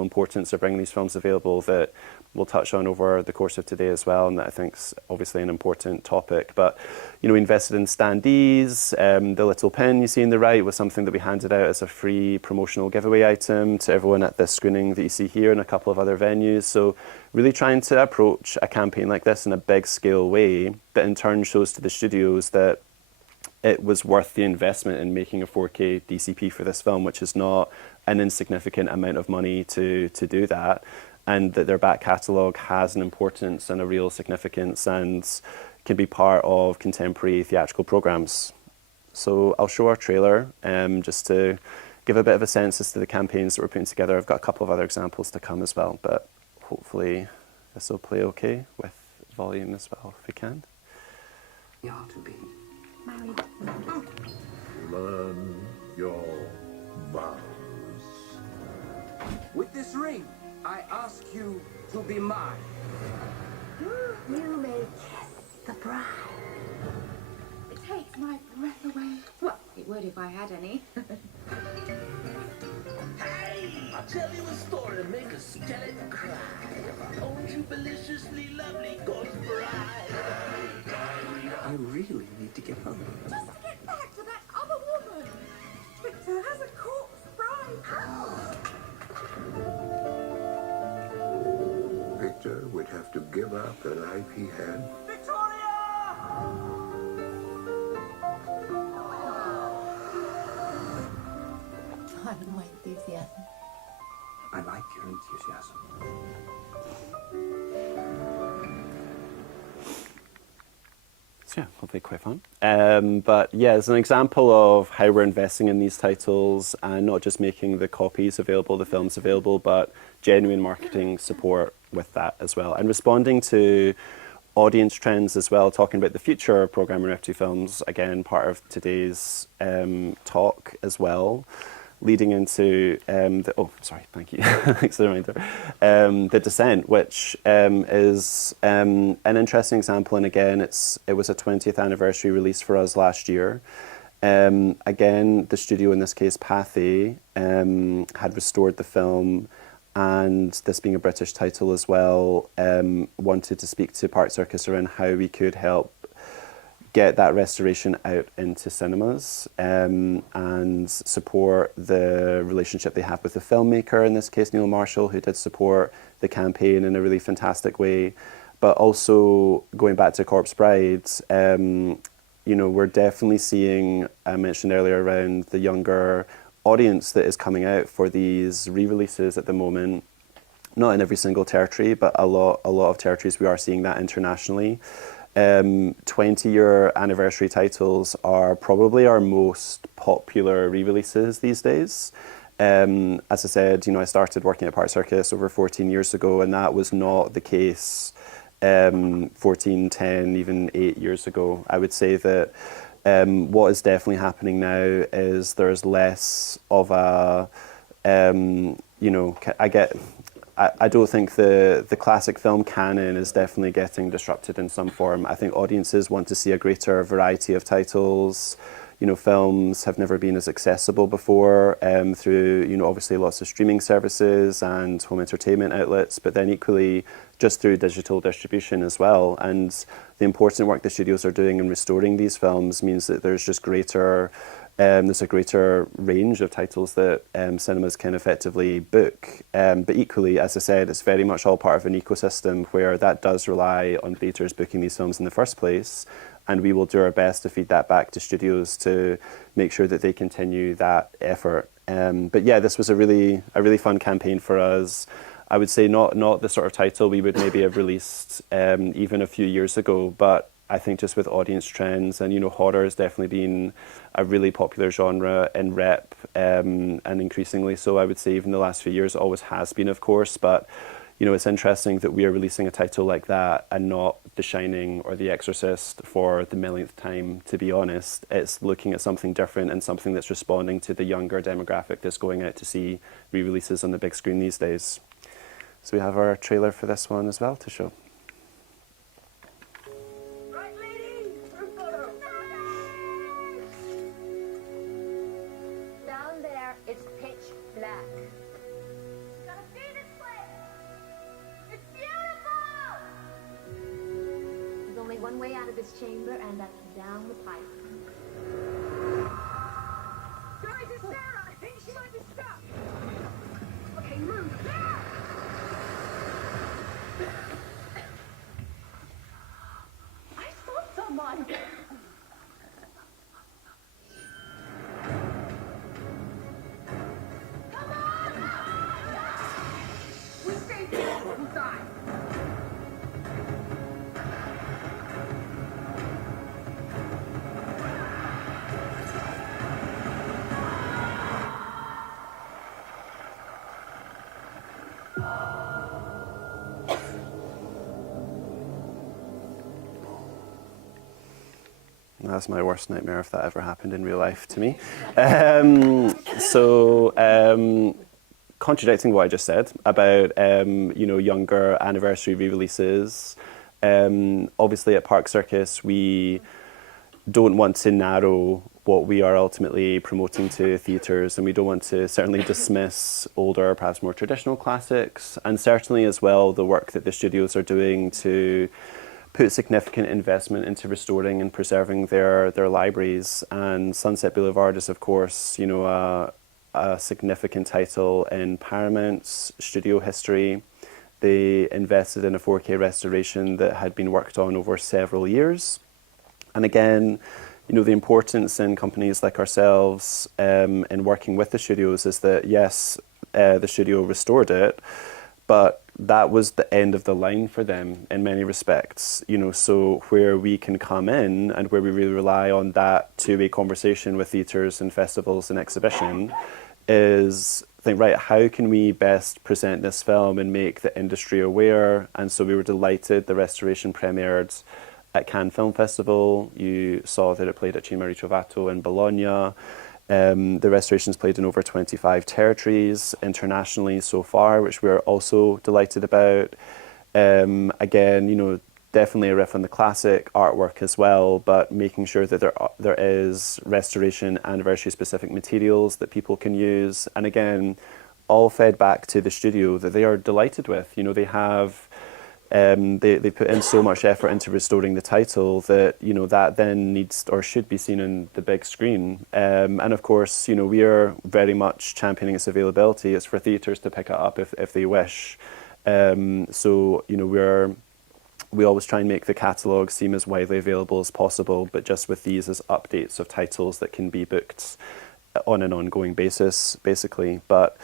importance of bringing these films available that we'll touch on over the course of today as well, and that I think is obviously an important topic. But, you know, we invested in standees. The little pin you see on the right was something that we handed out as a free promotional giveaway item to everyone at this screening that you see here and a couple of other venues. So really trying to approach a campaign like this in a big scale way that in turn shows to the studios that it was worth the investment in making a 4K DCP for this film, which is not an insignificant amount of money to do that, and that their back catalogue has an importance and a real significance and can be part of contemporary theatrical programmes. So I'll show our trailer just to give a bit of a sense as to the campaigns that we're putting together. I've got a couple of other examples to come as well, but hopefully this will play okay with volume as well if we can. You ought to be Married. Learn your vows. with this ring. I ask you to be mine. You may kiss the bride. It takes my breath away. Well, it would if I had any. Hey, I'll tell you a story to make a skeleton cry. If I owned you deliciously lovely ghost bride. I really need to get home. Just to get back to that other woman. Victor has a corpse bride. Victor would have to give up the life he had. Victoria! Pardon my enthusiasm. I like your enthusiasm. So yeah, hopefully quite fun. But yeah, as an example of how we're investing in these titles and not just making the copies available, the films available, but genuine marketing support with that as well. And responding to audience trends as well, talking about the future of programme and FT films, again, part of today's talk as well. Leading into thank you, thanks for the reminder. The Descent, which is an interesting example, and again, it was a 20th anniversary release for us last year. Again, the studio, in this case, Pathé, had restored the film, and this being a British title as well, wanted to speak to Park Circus around how we could help get that restoration out into cinemas and support the relationship they have with the filmmaker, in this case Neil Marshall, who did support the campaign in a really fantastic way. But also going back to Corpse Bride, you know, we're definitely seeing, I mentioned earlier, around the younger audience that is coming out for these re-releases at the moment. Not in every single territory, but a lot of territories we are seeing that internationally. 20-year anniversary titles are probably our most popular re-releases these days. As I said, you know, I started working at Park Circus over 14 years ago, and that was not the case 14, 10, even 8 years ago. I would say that what is definitely happening now is there's less of a, you know, I don't think the classic film canon is definitely getting disrupted in some form. I think audiences want to see a greater variety of titles. films have never been as accessible before through, obviously lots of streaming services and home entertainment outlets, but then equally just through digital distribution as well. And the important work the studios are doing in restoring these films means that there's just there's a greater range of titles that cinemas can effectively book. But equally, as I said, it's very much all part of an ecosystem where that does rely on theatres booking these films in the first place. And we will do our best to feed that back to studios to make sure that they continue that effort. But yeah, this was a really fun campaign for us. I would say not the sort of title we would maybe have released even a few years ago, but I think just with audience trends and, horror has definitely been a really popular genre in rep and increasingly so, I would say, even the last few years. It always has been, of course, but it's interesting that we are releasing a title like that and not The Shining or The Exorcist for the millionth time, to be honest. It's looking at something different and something that's responding to the younger demographic that's going out to see re-releases on the big screen these days. So we have our trailer for this one as well to show. Right, lady? Group photo. Down there, it's pitch black. You gotta see this place. It's beautiful. There's only one way out of this chamber, and that's down the pipe. Guys, it's Sarah. I think she might be stuck. Okay, move. Yeah! I saw someone. Come on! We stay inside. That's my worst nightmare if that ever happened in real life to me. Contradicting what I just said about younger anniversary re-releases, obviously at Park Circus we don't want to narrow what we are ultimately promoting to theatres, and we don't want to certainly dismiss older, perhaps more traditional classics, and certainly as well the work that the studios are doing to put significant investment into restoring and preserving their libraries. And Sunset Boulevard is, of course, a significant title in Paramount's studio history. They invested in a 4K restoration that had been worked on over several years. And again, the importance in companies like ourselves in working with the studios is that, yes, the studio restored it, but that was the end of the line for them in many respects. So where we can come in and where we really rely on that two-way conversation with theatres and festivals and exhibition is think, right, how can we best present this film and make the industry aware? And so we were delighted the restoration premiered at Cannes Film Festival. You saw that it played at Cinema Ritrovato in Bologna. The restoration's played in over 25 territories internationally so far, which we're also delighted about. Again, definitely a riff on the classic artwork as well, but making sure that there is restoration anniversary specific materials that people can use. And again, all fed back to the studio that they are delighted with. They have they put in so much effort into restoring the title that that then needs or should be seen on the big screen. And of course, we are very much championing its availability. It's for theatres to pick it up if they wish. So we always try and make the catalogue seem as widely available as possible, but just with these as updates of titles that can be booked on an ongoing basis, basically. But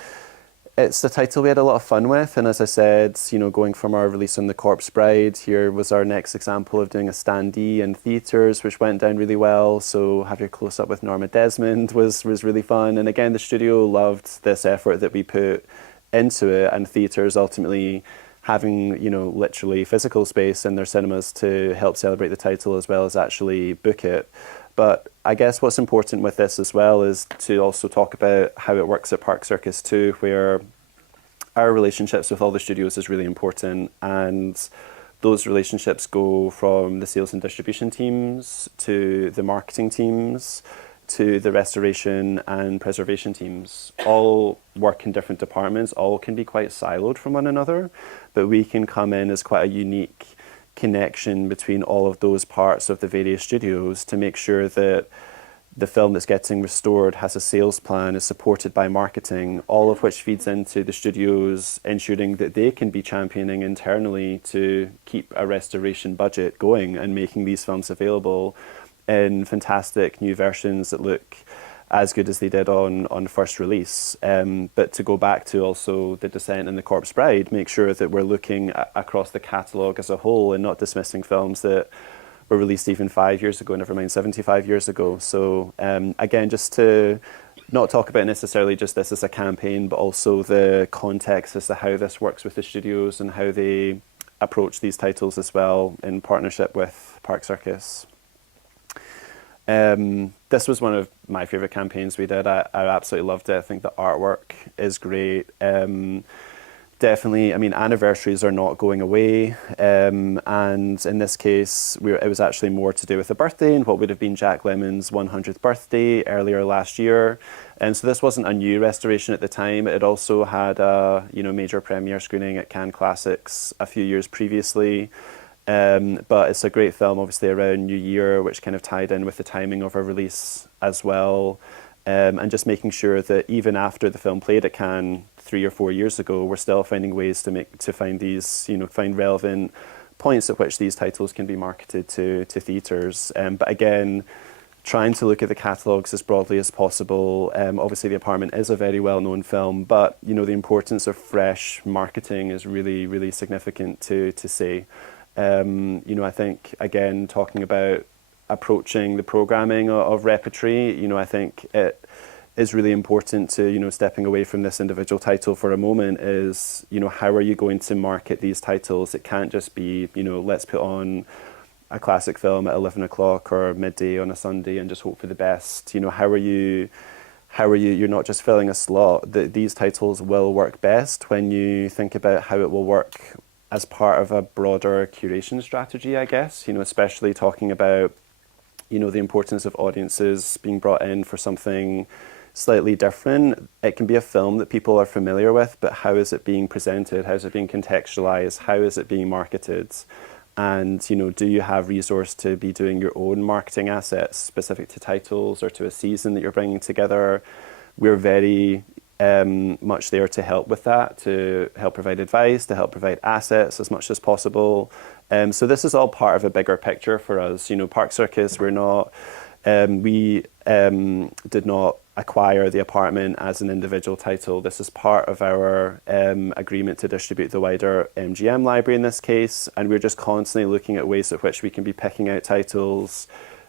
it's a title we had a lot of fun with, and as I said, going from our release on The Corpse Bride, here was our next example of doing a standee in theatres, which went down really well. So have your close-up with Norma Desmond was really fun, and again, the studio loved this effort that we put into it, and theatres ultimately having literally physical space in their cinemas to help celebrate the title as well as actually book it. But I guess what's important with this as well is to also talk about how it works at Park Circus too, where our relationships with all the studios is really important, and those relationships go from the sales and distribution teams to the marketing teams to the restoration and preservation teams. All work in different departments, all can be quite siloed from one another, but we can come in as quite a unique connection between all of those parts of the various studios to make sure that the film that's getting restored has a sales plan, is supported by marketing, all of which feeds into the studios, ensuring that they can be championing internally to keep a restoration budget going and making these films available in fantastic new versions that look as good as they did on first release. But to go back to also The Descent and The Corpse Bride, make sure that we're looking across the catalogue as a whole and not dismissing films that were released even 5 years ago, never mind 75 years ago. So again, just to not talk about necessarily just this as a campaign, but also the context as to how this works with the studios and how they approach these titles as well in partnership with Park Circus. This was one of my favourite campaigns we did. I absolutely loved it. I think the artwork is great. Definitely, I mean, anniversaries are not going away, and in this case, it was actually more to do with a birthday and what would have been Jack Lemmon's 100th birthday earlier last year. And so this wasn't a new restoration at the time. It also had a major premiere screening at Cannes Classics a few years previously. But it's a great film, obviously, around New Year, which kind of tied in with the timing of our release as well. And just making sure that even after the film played at Cannes 3 or 4 years ago, we're still finding ways to find these, find relevant points at which these titles can be marketed to theatres. But again, trying to look at the catalogues as broadly as possible. Obviously, The Apartment is a very well-known film, but the importance of fresh marketing is really, really significant to say. I think, again, talking about approaching the programming of repertory, I think it is really important to, stepping away from this individual title for a moment is, how are you going to market these titles? It can't just be, let's put on a classic film at 11 o'clock or midday on a Sunday and just hope for the best. How are you, you're not just filling a slot. These titles will work best when you think about how it will work as part of a broader curation strategy, I guess, especially talking about, the importance of audiences being brought in for something slightly different. It can be a film that people are familiar with, but how is it being presented? How is it being contextualized? How is it being marketed? And, do you have resource to be doing your own marketing assets specific to titles or to a season that you're bringing together? We're very much there to help with that, to help provide advice, to help provide assets as much as possible. So this is all part of a bigger picture for us. Park Circus, we did not acquire The Apartment as an individual title. This is part of our agreement to distribute the wider MGM library in this case, and we're just constantly looking at ways at which we can be picking out titles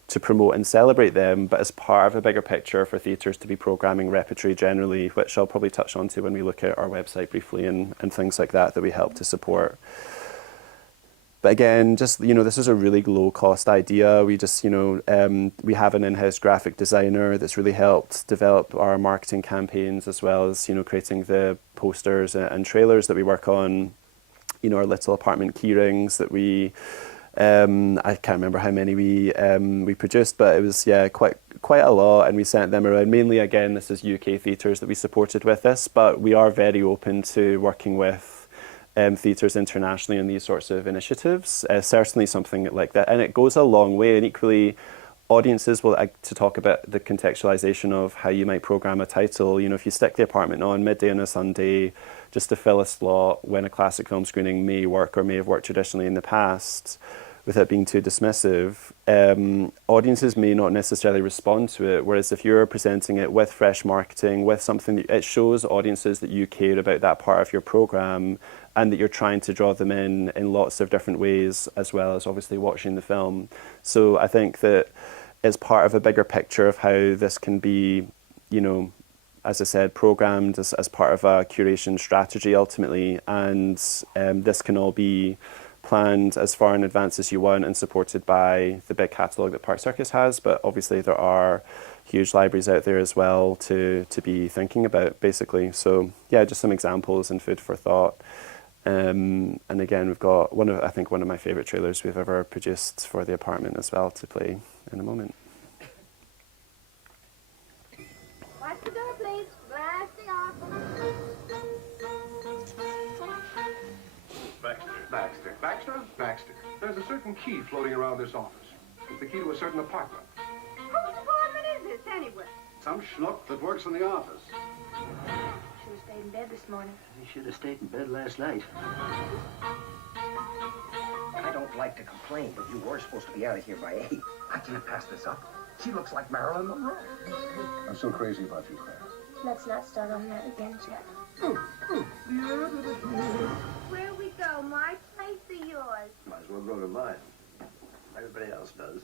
to promote and celebrate them, but as part of a bigger picture for theatres to be programming repertory generally, which I'll probably touch on to when we look at our website briefly and things like that we help to support. But again, just, this is a really low cost idea. We just, we have an in-house graphic designer that's really helped develop our marketing campaigns as well as, creating the posters and trailers that we work on, our little apartment keyrings that we, I can't remember how many we produced, but it was, quite a lot, and we sent them around. Mainly, again, this is UK theatres that we supported with this, but we are very open to working with theatres internationally in these sorts of initiatives. Certainly something like that, and it goes a long way. And equally, audiences will, to talk about the contextualization of how you might program a title. If you stick The Apartment on midday on a Sunday, just to fill a slot when a classic film screening may work or may have worked traditionally in the past, without being too dismissive, audiences may not necessarily respond to it. Whereas if you're presenting it with fresh marketing, with something, it shows audiences that you care about that part of your program and that you're trying to draw them in lots of different ways, as well as obviously watching the film. So I think that it's part of a bigger picture of how this can be, as I said, programmed as part of a curation strategy ultimately. And this can all be planned as far in advance as you want and supported by the big catalogue that Park Circus has. But obviously there are huge libraries out there as well to be thinking about, basically. So yeah, just some examples and food for thought. And again, we've got one of my favourite trailers we've ever produced for The Apartment as well to play in a moment. Baxter, there's a certain key floating around this office. It's the key to a certain apartment. Whose apartment is this, anyway? Some schnook that works in the office. Should have stayed in bed this morning. You should have stayed in bed last night. I don't like to complain, but you were supposed to be out of here by 8. I can't pass this up. She looks like Marilyn Monroe. I'm so crazy about you, Clarence. Let's not start on that again, Jack. Where we go, my place or yours? Might as well go to mine. Everybody else does.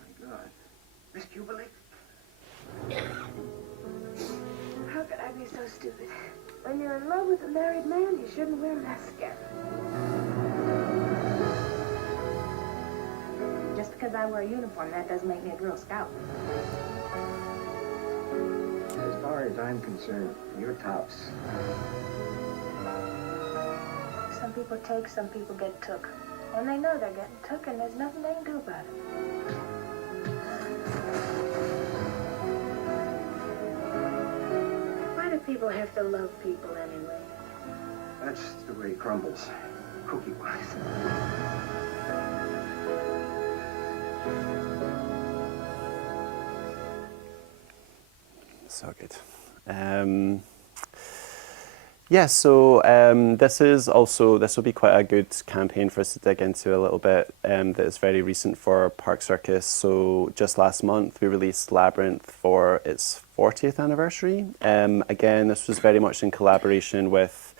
My God. Miss Jubilee? How could I be so stupid? When you're in love with a married man, you shouldn't wear mascara. Just because I wear a uniform, that doesn't make me a Girl Scout. As far as I'm concerned, you're tops. Some people take, some people get took. And they know they're getting took, and there's nothing they can do about it. Why do people have to love people anyway? That's the way it crumbles, cookie-wise. So good. Yeah, so this will be quite a good campaign for us to dig into a little bit that is very recent for Park Circus. So just last month we released Labyrinth for its 40th anniversary. Again, this was very much in collaboration with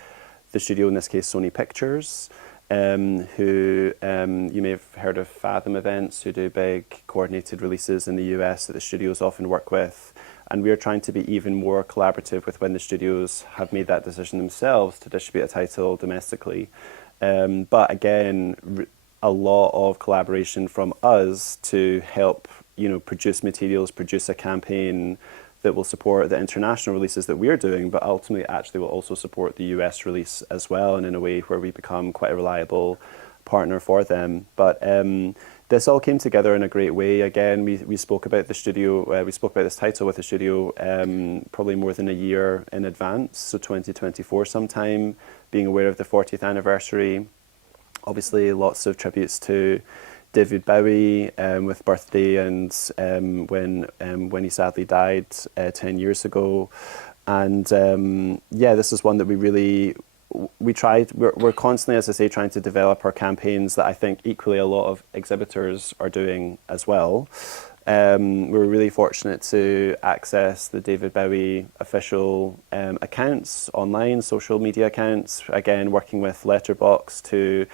the studio, in this case Sony Pictures, who you may have heard of Fathom Events, who do big coordinated releases in the US that the studios often work with. And we are trying to be even more collaborative with when the studios have made that decision themselves to distribute a title domestically. But again, a lot of collaboration from us to help, produce materials, produce a campaign that will support the international releases that we're doing, but ultimately actually will also support the US release as well, and in a way where we become quite a reliable partner for them. But this all came together in a great way. Again, we spoke about the studio, we spoke about this title with the studio probably more than a year in advance, so 2024 sometime, being aware of the 40th anniversary. Obviously, lots of tributes to David Bowie with Birthday and when he sadly died 10 years ago. And yeah, this is one that we're constantly, as I say, trying to develop our campaigns that I think equally a lot of exhibitors are doing as well. We're really fortunate to access the David Bowie official accounts, online social media accounts, again working with Letterboxd to,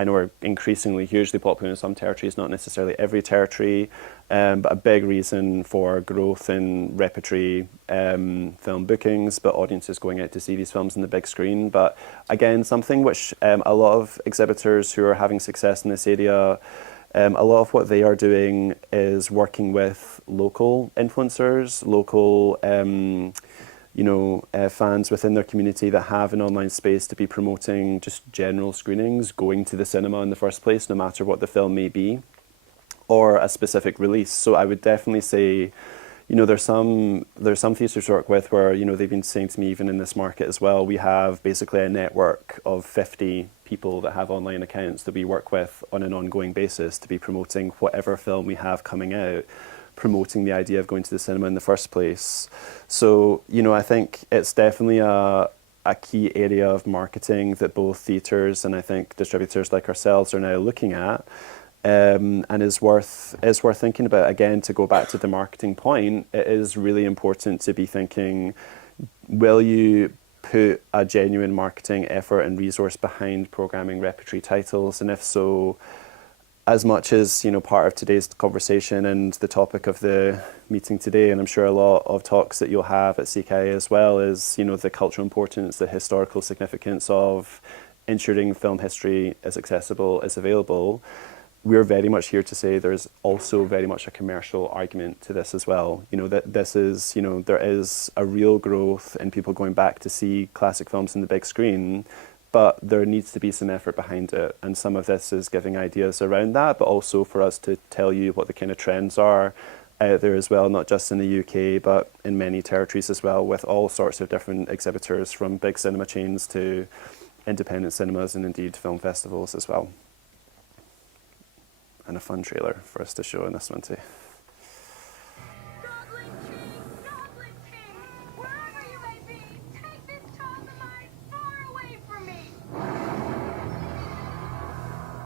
I know we're increasingly hugely popular in some territories, not necessarily every territory, but a big reason for growth in repertory film bookings, but audiences going out to see these films on the big screen. But again, something which a lot of exhibitors who are having success in this area, a lot of what they are doing is working with local influencers, local fans within their community that have an online space to be promoting just general screenings, going to the cinema in the first place, no matter what the film may be, or a specific release. So I would definitely say, there's some theatres to work with where, they've been saying to me, even in this market as well, we have basically a network of 50 people that have online accounts that we work with on an ongoing basis to be promoting whatever film we have coming out, promoting the idea of going to the cinema in the first place. So, I think it's definitely a key area of marketing that both theatres and I think distributors like ourselves are now looking at, and is worth thinking about. Again, to go back to the marketing point, it is really important to be thinking, will you put a genuine marketing effort and resource behind programming repertory titles? And if so, as much as part of today's conversation and the topic of the meeting today, and I'm sure a lot of talks that you'll have at CICAE as well, is the cultural importance, the historical significance of ensuring film history is accessible, is available. We're very much here to say there's also very much a commercial argument to this as well. That this is, there is a real growth in people going back to see classic films on the big screen, but there needs to be some effort behind it. And some of this is giving ideas around that, but also for us to tell you what the kind of trends are out there as well, not just in the UK, but in many territories as well, with all sorts of different exhibitors, from big cinema chains to independent cinemas and indeed film festivals as well. And a fun trailer for us to show in this one too.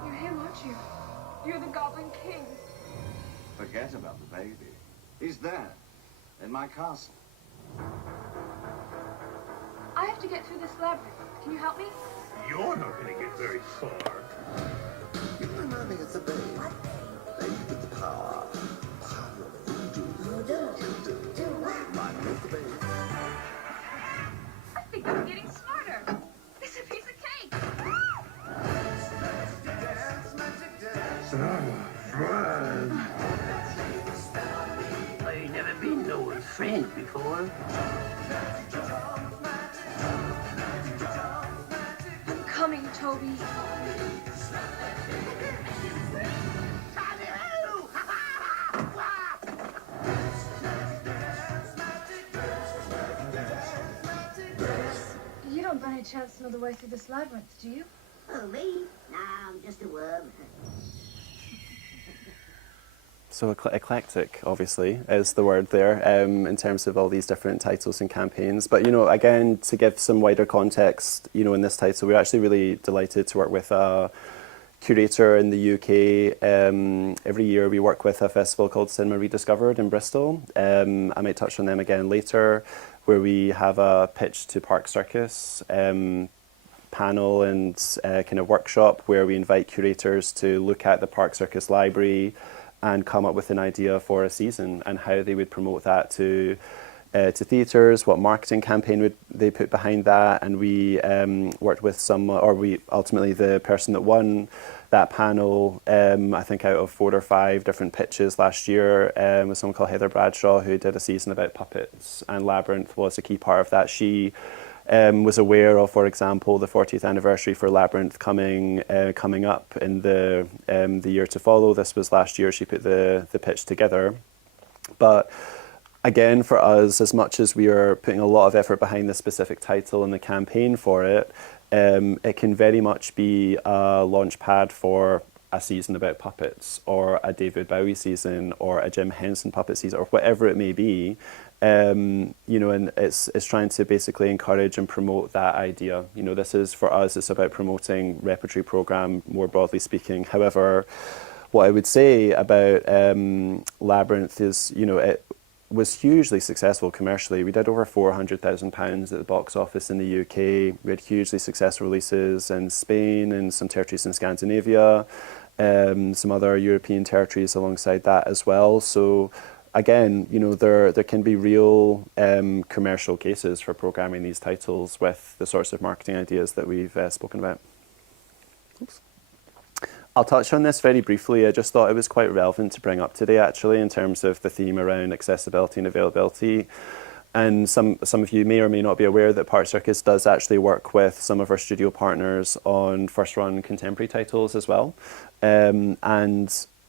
You're him, aren't you? You're the Goblin King. Forget about the baby. He's there, in my castle. I have to get through this labyrinth. Can you help me? You're not going to get very far. You remind me of the babe. Babe with the power. Power of voodoo. Remind me of the babe. I think I'm getting smarter. It's a piece of cake. Fun. I ain't never been no one's friend before. I'm coming, Toby. You don't by any chance know the way through this labyrinth, do you? Oh, me? Nah, I'm just a worm. So eclectic, obviously, is the word there in terms of all these different titles and campaigns. But, you know, again, to give some wider context, you know, in this title, we're actually really delighted to work with a curator in the UK. Every year we work with a festival called Cinema Rediscovered in Bristol. I might touch on them again later, where we have a pitch to Park Circus panel and kind of workshop where we invite curators to look at the Park Circus library and come up with an idea for a season and how they would promote that to theatres, what marketing campaign would they put behind that. And we worked with ultimately the person that won that panel, I think out of 4 or 5 different pitches last year, was someone called Heather Bradshaw, who did a season about puppets, and Labyrinth was a key part of that. She was aware of, for example, the 40th anniversary for Labyrinth coming up in the year to follow. This was last year. She put the pitch together. But again, for us, as much as we are putting a lot of effort behind the specific title and the campaign for it, it can very much be a launch pad for a season about puppets, or a David Bowie season, or a Jim Henson puppet season, or whatever it may be. You know, and it's trying to basically encourage and promote that idea. You know, this is, for us, it's about promoting repertory programme, more broadly speaking. However, what I would say about Labyrinth is, you know, it was hugely successful commercially. We did over £400,000 at the box office in the UK. We had hugely successful releases in Spain and some territories in Scandinavia, some other European territories alongside that as well. So again, you know, there can be real commercial cases for programming these titles with the sorts of marketing ideas that we've spoken about. Oops. I'll touch on this very briefly. I just thought it was quite relevant to bring up today, actually, in terms of the theme around accessibility and availability. And some of you may or may not be aware that Park Circus does actually work with some of our studio partners on first-run contemporary titles as well. Where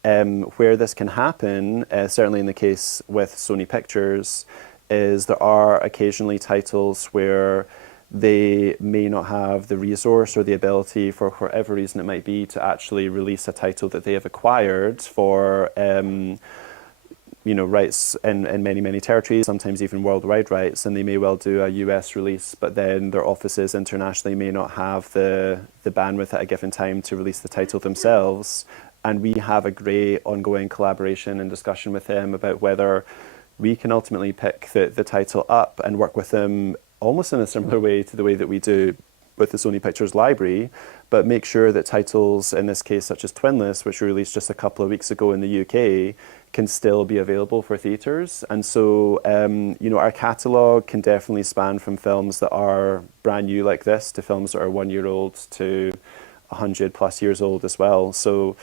this can happen, certainly in the case with Sony Pictures, is there are occasionally titles where they may not have the resource or the ability, for whatever reason it might be, to actually release a title that they have acquired for you know, rights in many, many territories, sometimes even worldwide rights, and they may well do a US release, but then their offices internationally may not have the bandwidth at a given time to release the title themselves. And we have a great ongoing collaboration and discussion with them about whether we can ultimately pick the title up and work with them almost in a similar way to the way that we do with the Sony Pictures library, but make sure that titles, in this case such as Twinless, which we released just a couple of weeks ago in the UK, can still be available for theatres. And so, you know, our catalogue can definitely span from films that are brand new like this to films that are 1 year old to 100 plus years old as well. So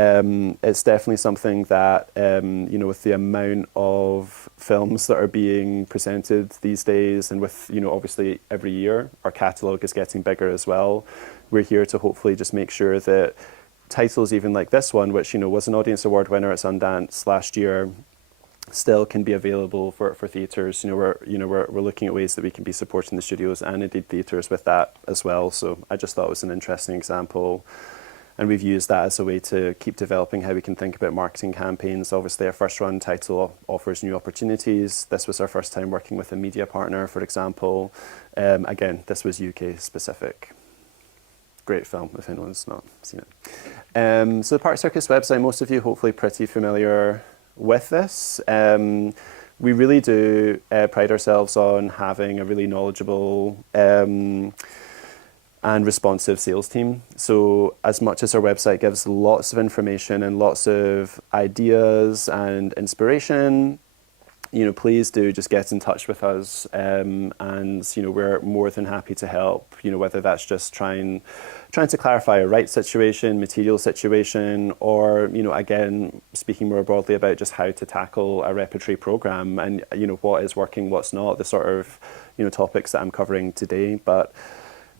it's definitely something that, you know, with the amount of films that are being presented these days, and with, you know, obviously every year our catalogue is getting bigger as well, we're here to hopefully just make sure that titles even like this one, which, you know, was an Audience Award winner at Sundance last year, still can be available for theatres. We're looking at ways that we can be supporting the studios and indeed theatres with that as well. So I just thought it was an interesting example. And we've used that as a way to keep developing how we can think about marketing campaigns. Obviously, our first run title offers new opportunities. This was our first time working with a media partner, for example. Again, this was UK specific. Great film, if anyone's not seen it. So the Park Circus website, most of you hopefully pretty familiar with this. We really do pride ourselves on having a really knowledgeable and responsive sales team. So as much as our website gives lots of information and lots of ideas and inspiration, please do just get in touch with us, and we're more than happy to help. Whether that's just trying to clarify a rights situation, material situation, or again speaking more broadly about just how to tackle a repertory program and what is working, what's not, the sort of topics that I'm covering today. But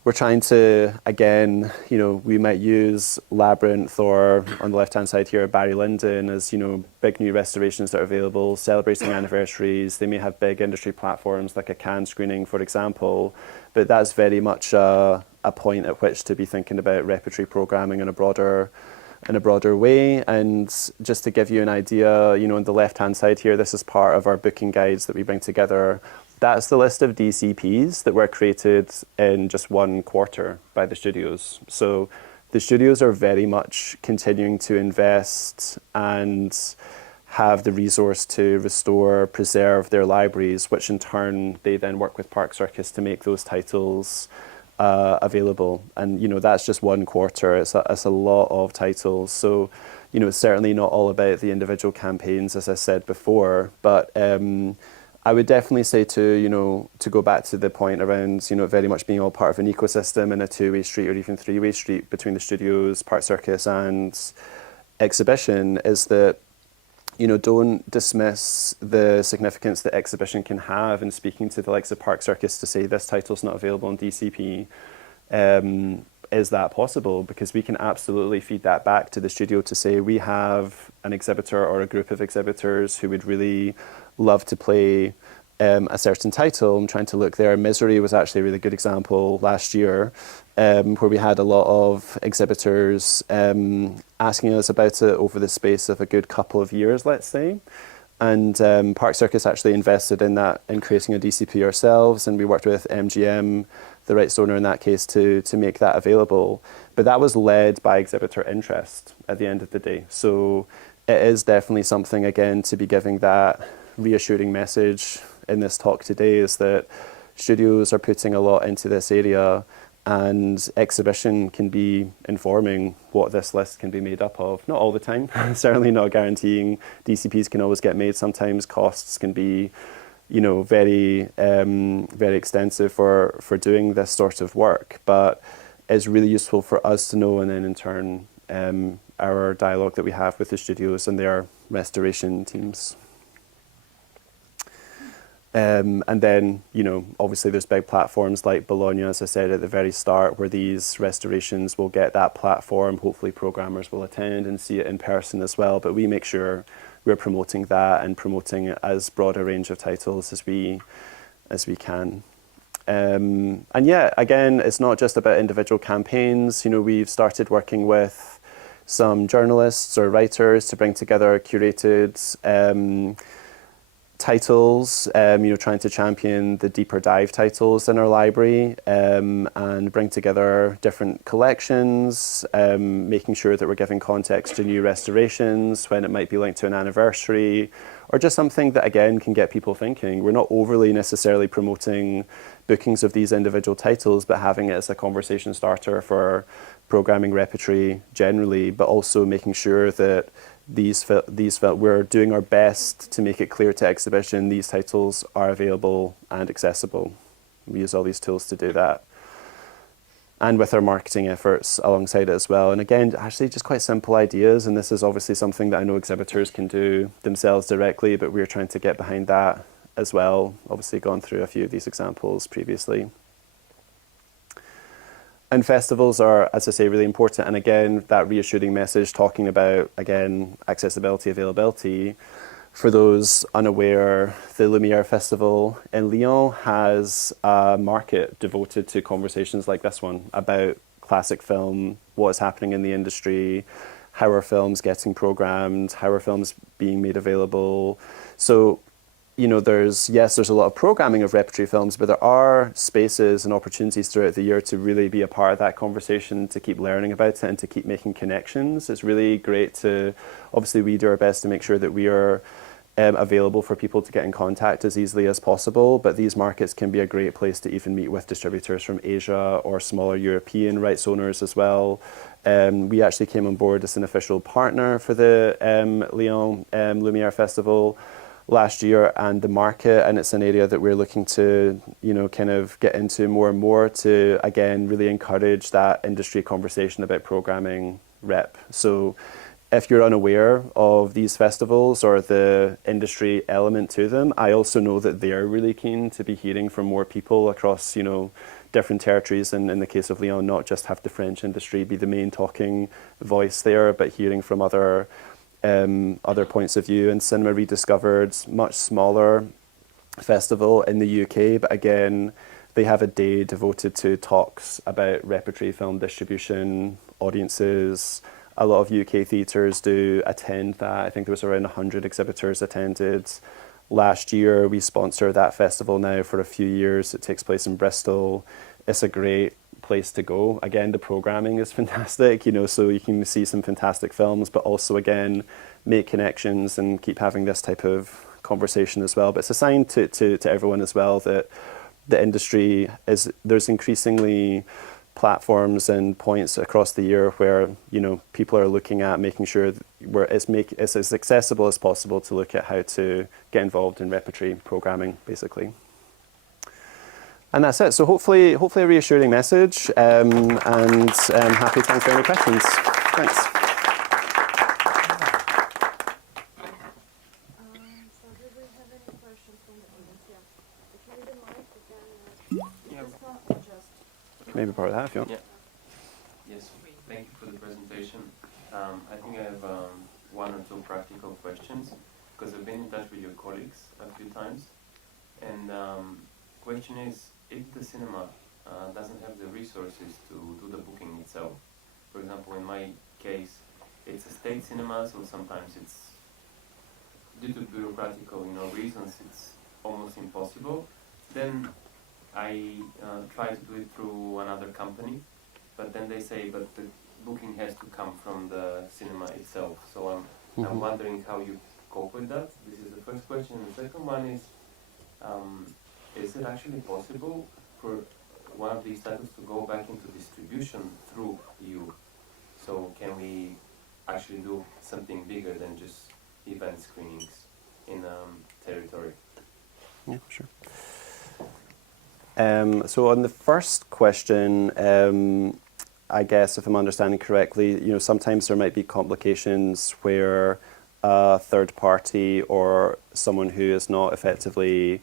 we're trying to, again, we might use Labyrinth, or on the left-hand side here, Barry Lyndon, as, big new restorations that are available, celebrating anniversaries. They may have big industry platforms like a Cannes screening, for example, but that's very much a point at which to be thinking about repertory programming in a broader way. And just to give you an idea, on the left-hand side here, this is part of our booking guides that we bring together. That's the list of DCPs that were created in just one quarter by the studios. So the studios are very much continuing to invest and have the resource to restore, preserve their libraries, which in turn they then work with Park Circus to make those titles available. And that's just one quarter. It's a lot of titles. So it's certainly not all about the individual campaigns, as I said before, but I would definitely say to go back to the point around, very much being all part of an ecosystem and a two-way street or even three-way street between the studios, Park Circus and exhibition, is that, don't dismiss the significance that exhibition can have in speaking to the likes of Park Circus to say this title's not available on DCP. Is that possible? Because we can absolutely feed that back to the studio to say we have an exhibitor or a group of exhibitors who would really love to play a certain title. I'm trying to look there. Misery was actually a really good example last year, where we had a lot of exhibitors asking us about it over the space of a good couple of years, let's say. And Park Circus actually invested in that, in creating a DCP ourselves, and we worked with MGM, the rights owner in that case, to make that available. But that was led by exhibitor interest at the end of the day. So it is definitely something, again, to be giving that reassuring message in this talk today, is that studios are putting a lot into this area, and exhibition can be informing what this list can be made up of. Not all the time, certainly not guaranteeing. DCPs can always get made. Sometimes costs can be, very extensive for doing this sort of work. But it's really useful for us to know, and then in turn, our dialogue that we have with the studios and their restoration teams. And then, obviously there's big platforms like Bologna, as I said at the very start, where these restorations will get that platform. Hopefully programmers will attend and see it in person as well. But we make sure we're promoting that and promoting as broad a range of titles as we can. And yeah, again, it's not just about individual campaigns. We've started working with some journalists or writers to bring together curated titles, trying to champion the deeper dive titles in our library, and bring together different collections, making sure that we're giving context to new restorations when it might be linked to an anniversary, or just something that, again, can get people thinking. We're not overly necessarily promoting bookings of these individual titles, but having it as a conversation starter for programming repertory generally, but also making sure that we're doing our best to make it clear to exhibition these titles are available and accessible. We use all these tools to do that. And with our marketing efforts alongside it as well. And again, actually just quite simple ideas. And this is obviously something that I know exhibitors can do themselves directly, but we're trying to get behind that as well. Obviously gone through a few of these examples previously. And festivals are, as I say, really important. And again, that reassuring message talking about, again, accessibility, availability. For those unaware, the Lumiere Festival in Lyon has a market devoted to conversations like this one about classic film, what is happening in the industry, how are films getting programmed, how are films being made available. So, there's a lot of programming of repertory films, but there are spaces and opportunities throughout the year to really be a part of that conversation, to keep learning about it and to keep making connections. It's really great to, obviously we do our best to make sure that we are available for people to get in contact as easily as possible, but these markets can be a great place to even meet with distributors from Asia or smaller European rights owners as well. We actually came on board as an official partner for the Lyon Lumiere Festival last year, and the market, and it's an area that we're looking to, kind of get into more and more to, again, really encourage that industry conversation about programming rep. So if you're unaware of these festivals or the industry element to them, I also know that they're really keen to be hearing from more people across, different territories, and in the case of Lyon, not just have the French industry be the main talking voice there, but hearing from other points of view. And Cinema Rediscovered, much smaller festival in the UK, but again, they have a day devoted to talks about repertory film distribution, audiences. A lot of UK theatres do attend that. I think there was around 100 exhibitors attended. Last year, we sponsor that festival now for a few years. It takes place in Bristol. It's a great place to go. Again, the programming is fantastic, so you can see some fantastic films, but also, again, make connections and keep having this type of conversation as well. But it's a sign to everyone as well that the industry there's increasingly platforms and points across the year where people are looking at making sure where it's as accessible as possible to look at how to get involved in repertory programming, basically. And that's it. So hopefully a reassuring message, and happy to answer any questions. Thanks. So did we have any questions from the audience? Yeah. If you need a mic, you can this one or just... Maybe part of that if you want. Yeah. Yes, thank you for the presentation. I think I have one or two practical questions, because I've been in touch with your colleagues a few times. And question is, if the cinema doesn't have the resources to do the booking itself, for example, in my case, it's a state cinema, so sometimes it's, due to bureaucratical reasons, it's almost impossible. Then I try to do it through another company, but then they say, but the booking has to come from the cinema itself. So I'm wondering how you cope with that. This is the first question. And the second one is it actually possible for one of these titles to go back into distribution through you? So can we actually do something bigger than just event screenings in territory? Yeah, sure. So on the first question, I guess if I'm understanding correctly, sometimes there might be complications where a third party or someone who is not effectively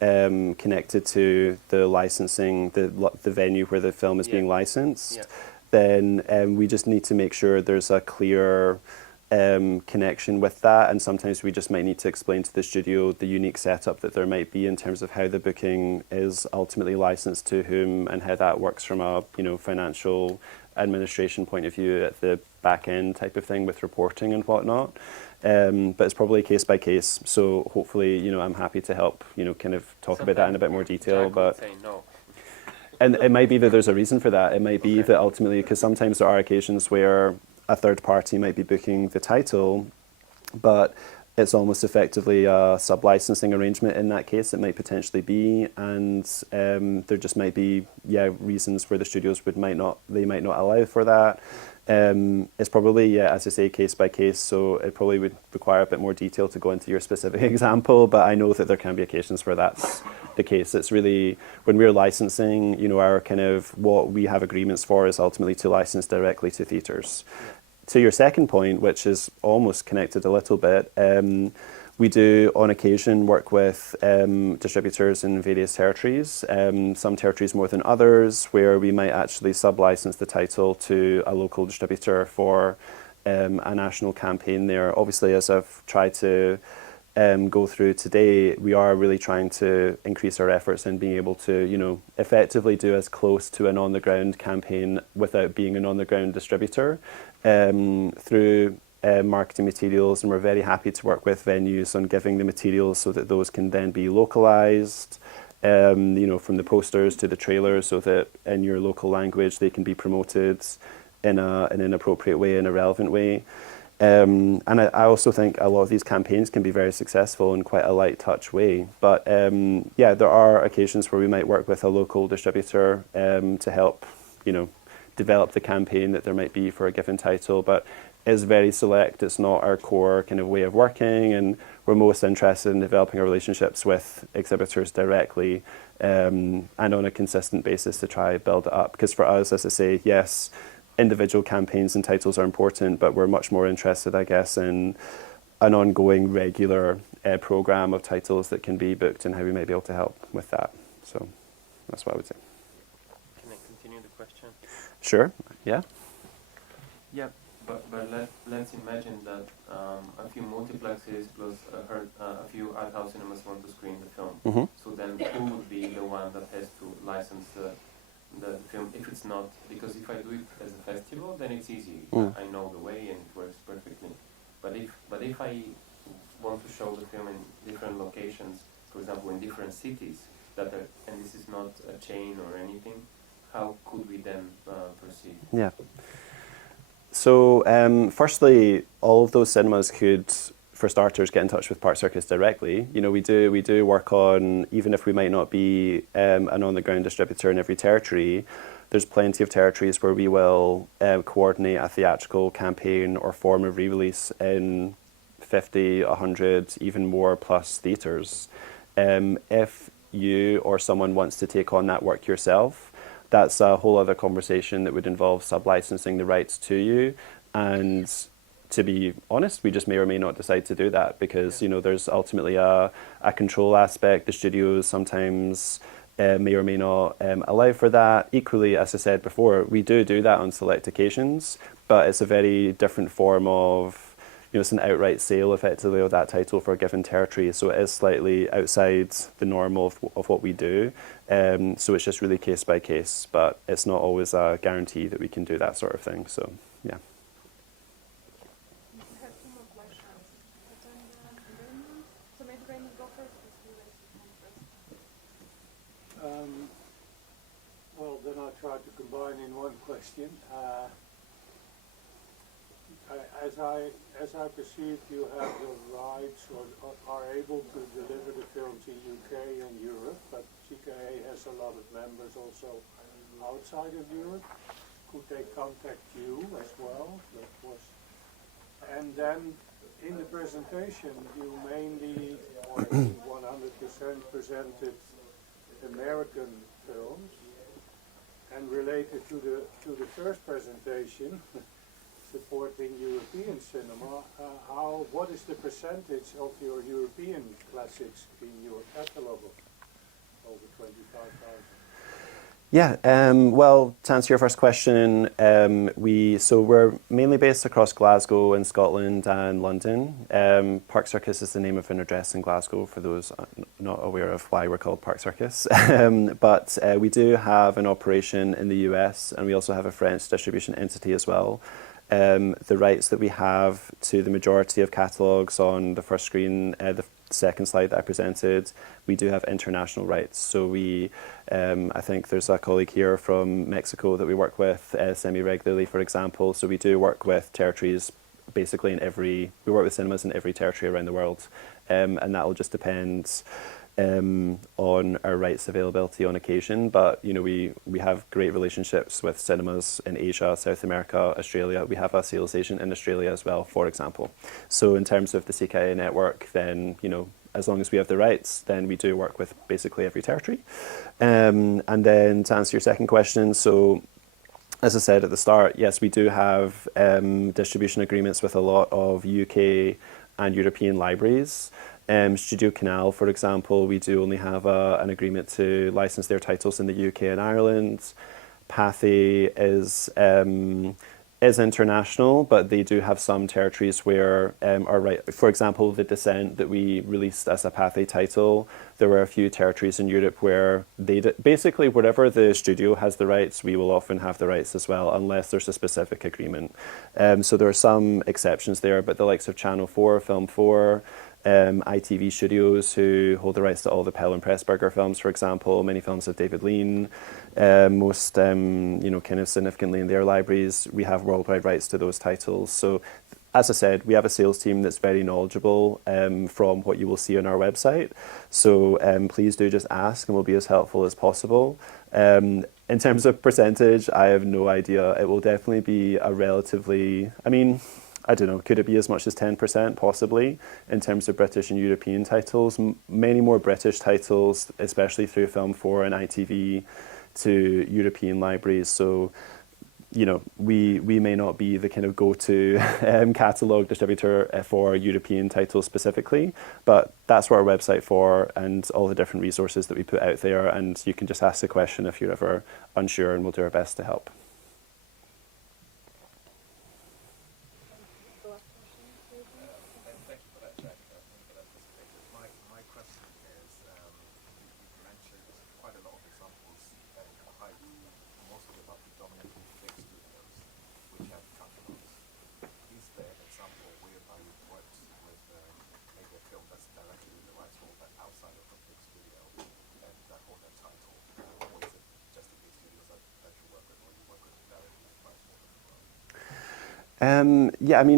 connected to the licensing, the venue where the film is being licensed, then we just need to make sure there's a clear connection with that, and sometimes we just might need to explain to the studio the unique setup that there might be in terms of how the booking is ultimately licensed to whom and how that works from a financial administration point of view at the back end type of thing with reporting and whatnot. But it's probably case by case. So hopefully, I'm happy to help, kind of talk about that in a bit more detail. Jack but would say no. And it might be that there's a reason for that. It might be that ultimately, because sometimes there are occasions where a third party might be booking the title, but it's almost effectively a sub-licensing arrangement in that case. It might potentially be, and there just might be reasons where the studios might not allow for that. It's probably, as I say, case by case, so it probably would require a bit more detail to go into your specific example, but I know that there can be occasions where that's the case. It's really, when we're licensing, our kind of, what we have agreements for is ultimately to license directly to theatres. To your second point, which is almost connected a little bit, we do on occasion work with distributors in various territories, some territories more than others, where we might actually sub-license the title to a local distributor for a national campaign there. Obviously, as I've tried to go through today, we are really trying to increase our efforts in being able to, effectively do as close to an on-the-ground campaign without being an on-the-ground distributor through marketing materials, and we're very happy to work with venues on giving the materials so that those can then be localized, from the posters to the trailers, so that in your local language they can be promoted in an appropriate way, in a relevant way. And I also think a lot of these campaigns can be very successful in quite a light touch way. But there are occasions where we might work with a local distributor to help, develop the campaign that there might be for a given title. But it's very select. It's not our core kind of way of working, and we're most interested in developing our relationships with exhibitors directly and on a consistent basis to try build it up. Because for us, as I say, yes, individual campaigns and titles are important, but we're much more interested, I guess, in an ongoing regular program of titles that can be booked and how we might be able to help with that. So that's what I would say. Can I continue the question? Sure, yeah. Yeah, but let's imagine that a few multiplexes plus a few art house cinemas want to screen the film. Mm-hmm. So then who would be the one that has to license the film if it's not, because if I do it as a festival, then it's easy. I know the way and it works perfectly. But if I want to show the film in different locations, for example in different cities, and this is not a chain or anything, how could we then proceed? Yeah. So firstly, all of those cinemas could, for starters, get in touch with Park Circus directly. We do work on, even if we might not be an on-the-ground distributor in every territory, there's plenty of territories where we will coordinate a theatrical campaign or form of re-release in 50, 100, even more plus theatres. If you or someone wants to take on that work yourself, that's a whole other conversation that would involve sub-licensing the rights to you. And to be honest, we just may or may not decide to do that because, there's ultimately a control aspect. The studios sometimes may or may not allow for that. Equally, as I said before, we do that on select occasions, but it's a very different form of, it's an outright sale effectively of that title for a given territory. So it is slightly outside the norm of what we do. So it's just really case by case, but it's not always a guarantee that we can do that sort of thing. So, yeah. Well, then I'll try to combine in one question. As I perceive, you have the rights or are able to deliver the films in UK and Europe, but CICAE has a lot of members also outside of Europe. Could they contact you as well? And then in the presentation, you mainly, or 100% presented American films, and related to the first presentation, supporting European cinema, what is the percentage of your European classics in your catalogue of over 25,000? Yeah, well, to answer your first question, we're mainly based across Glasgow in Scotland and London. Park Circus is the name of an address in Glasgow for those not aware of why we're called Park Circus. But we do have an operation in the US, and we also have a French distribution entity as well. The rights that we have to the majority of catalogues on the first screen, the second slide that I presented, we do have international rights. So we, I think there's a colleague here from Mexico that we work with semi-regularly, for example. So we do work with territories basically we work with cinemas in every territory around the world. And that will just depend on our rights availability on occasion, but we have great relationships with cinemas in Asia, South America, Australia. We have a sales agent in Australia as well, for example. So in terms of the CICAE network, then as long as we have the rights, then we do work with basically every territory. And then to answer your second question, so as I said at the start, yes, we do have distribution agreements with a lot of UK and European libraries. Studio Canal, for example, we do only have an agreement to license their titles in the UK and Ireland. Pathé is is international, but they do have some territories where for example, The Descent that we released as a Pathé title, there were a few territories in Europe where basically wherever the studio has the rights, we will often have the rights as well, unless there's a specific agreement. So there are some exceptions there, but the likes of Channel 4, Film 4, ITV Studios, who hold the rights to all the Pell and Pressburger films, for example, many films of David Lean, most kind of significantly in their libraries, we have worldwide rights to those titles. So, as I said, we have a sales team that's very knowledgeable from what you will see on our website. So please do just ask, and we'll be as helpful as possible. In terms of percentage, I have no idea. It will definitely be a relatively, I don't know, could it be as much as 10% possibly in terms of British and European titles? Many more British titles, especially through Film 4 and ITV, to European libraries. So, we may not be the kind of go-to catalogue distributor for European titles specifically, but that's what our website for and all the different resources that we put out there. And you can just ask the question if you're ever unsure, and we'll do our best to help.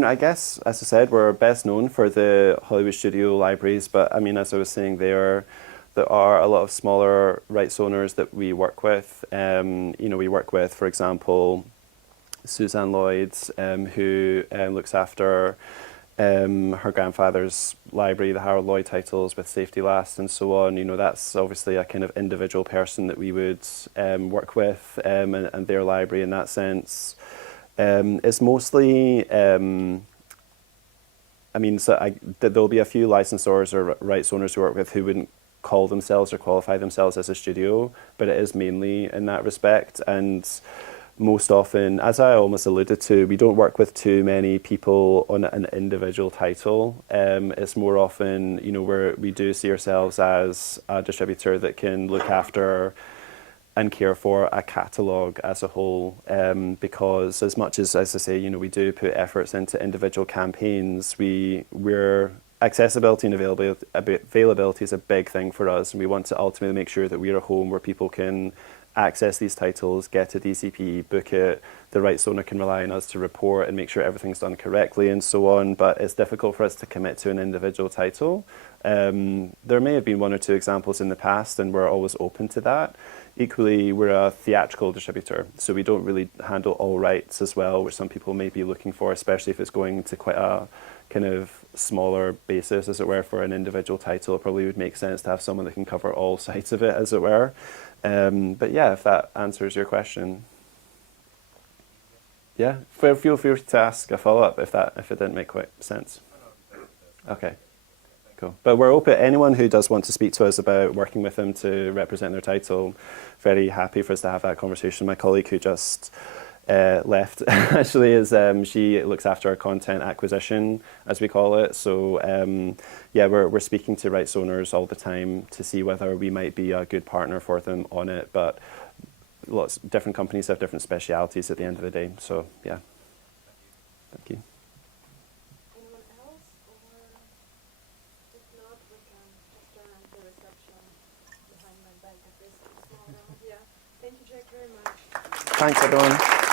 I guess, as I said, we're best known for the Hollywood studio libraries, but as I was saying, there are a lot of smaller rights owners that we work with. We work with, for example, Suzanne Lloyd, who looks after her grandfather's library, the Harold Lloyd titles with Safety Last and so on. That's obviously a kind of individual person that we would work with and their library in that sense. It's mostly, there'll be a few licensors or rights owners who work with who wouldn't call themselves or qualify themselves as a studio, but it is mainly in that respect. And most often, as I almost alluded to, we don't work with too many people on an individual title. It's more often, where we do see ourselves as a distributor that can look after and care for a catalogue as a whole, because as much as I say, we do put efforts into individual campaigns, we're accessibility and availability is a big thing for us, and we want to ultimately make sure that we're a home where people can access these titles, get a DCP, book it, the rights owner can rely on us to report and make sure everything's done correctly and so on, but it's difficult for us to commit to an individual title. There may have been one or two examples in the past, and we're always open to that. Equally, we're a theatrical distributor, so we don't really handle all rights as well, which some people may be looking for, especially if it's going to quite a kind of smaller basis, as it were, for an individual title. It probably would make sense to have someone that can cover all sides of it, as it were. But yeah, if that answers your question. Yeah, feel free to ask a follow-up if it didn't make quite sense. Okay. Cool. But we're open. Anyone who does want to speak to us about working with them to represent their title, very happy for us to have that conversation. My colleague who just left actually is she looks after our content acquisition, as we call it. So we're speaking to rights owners all the time to see whether we might be a good partner for them on it. But lots different companies have different specialities at the end of the day. So yeah, thank you. Thanks, everyone.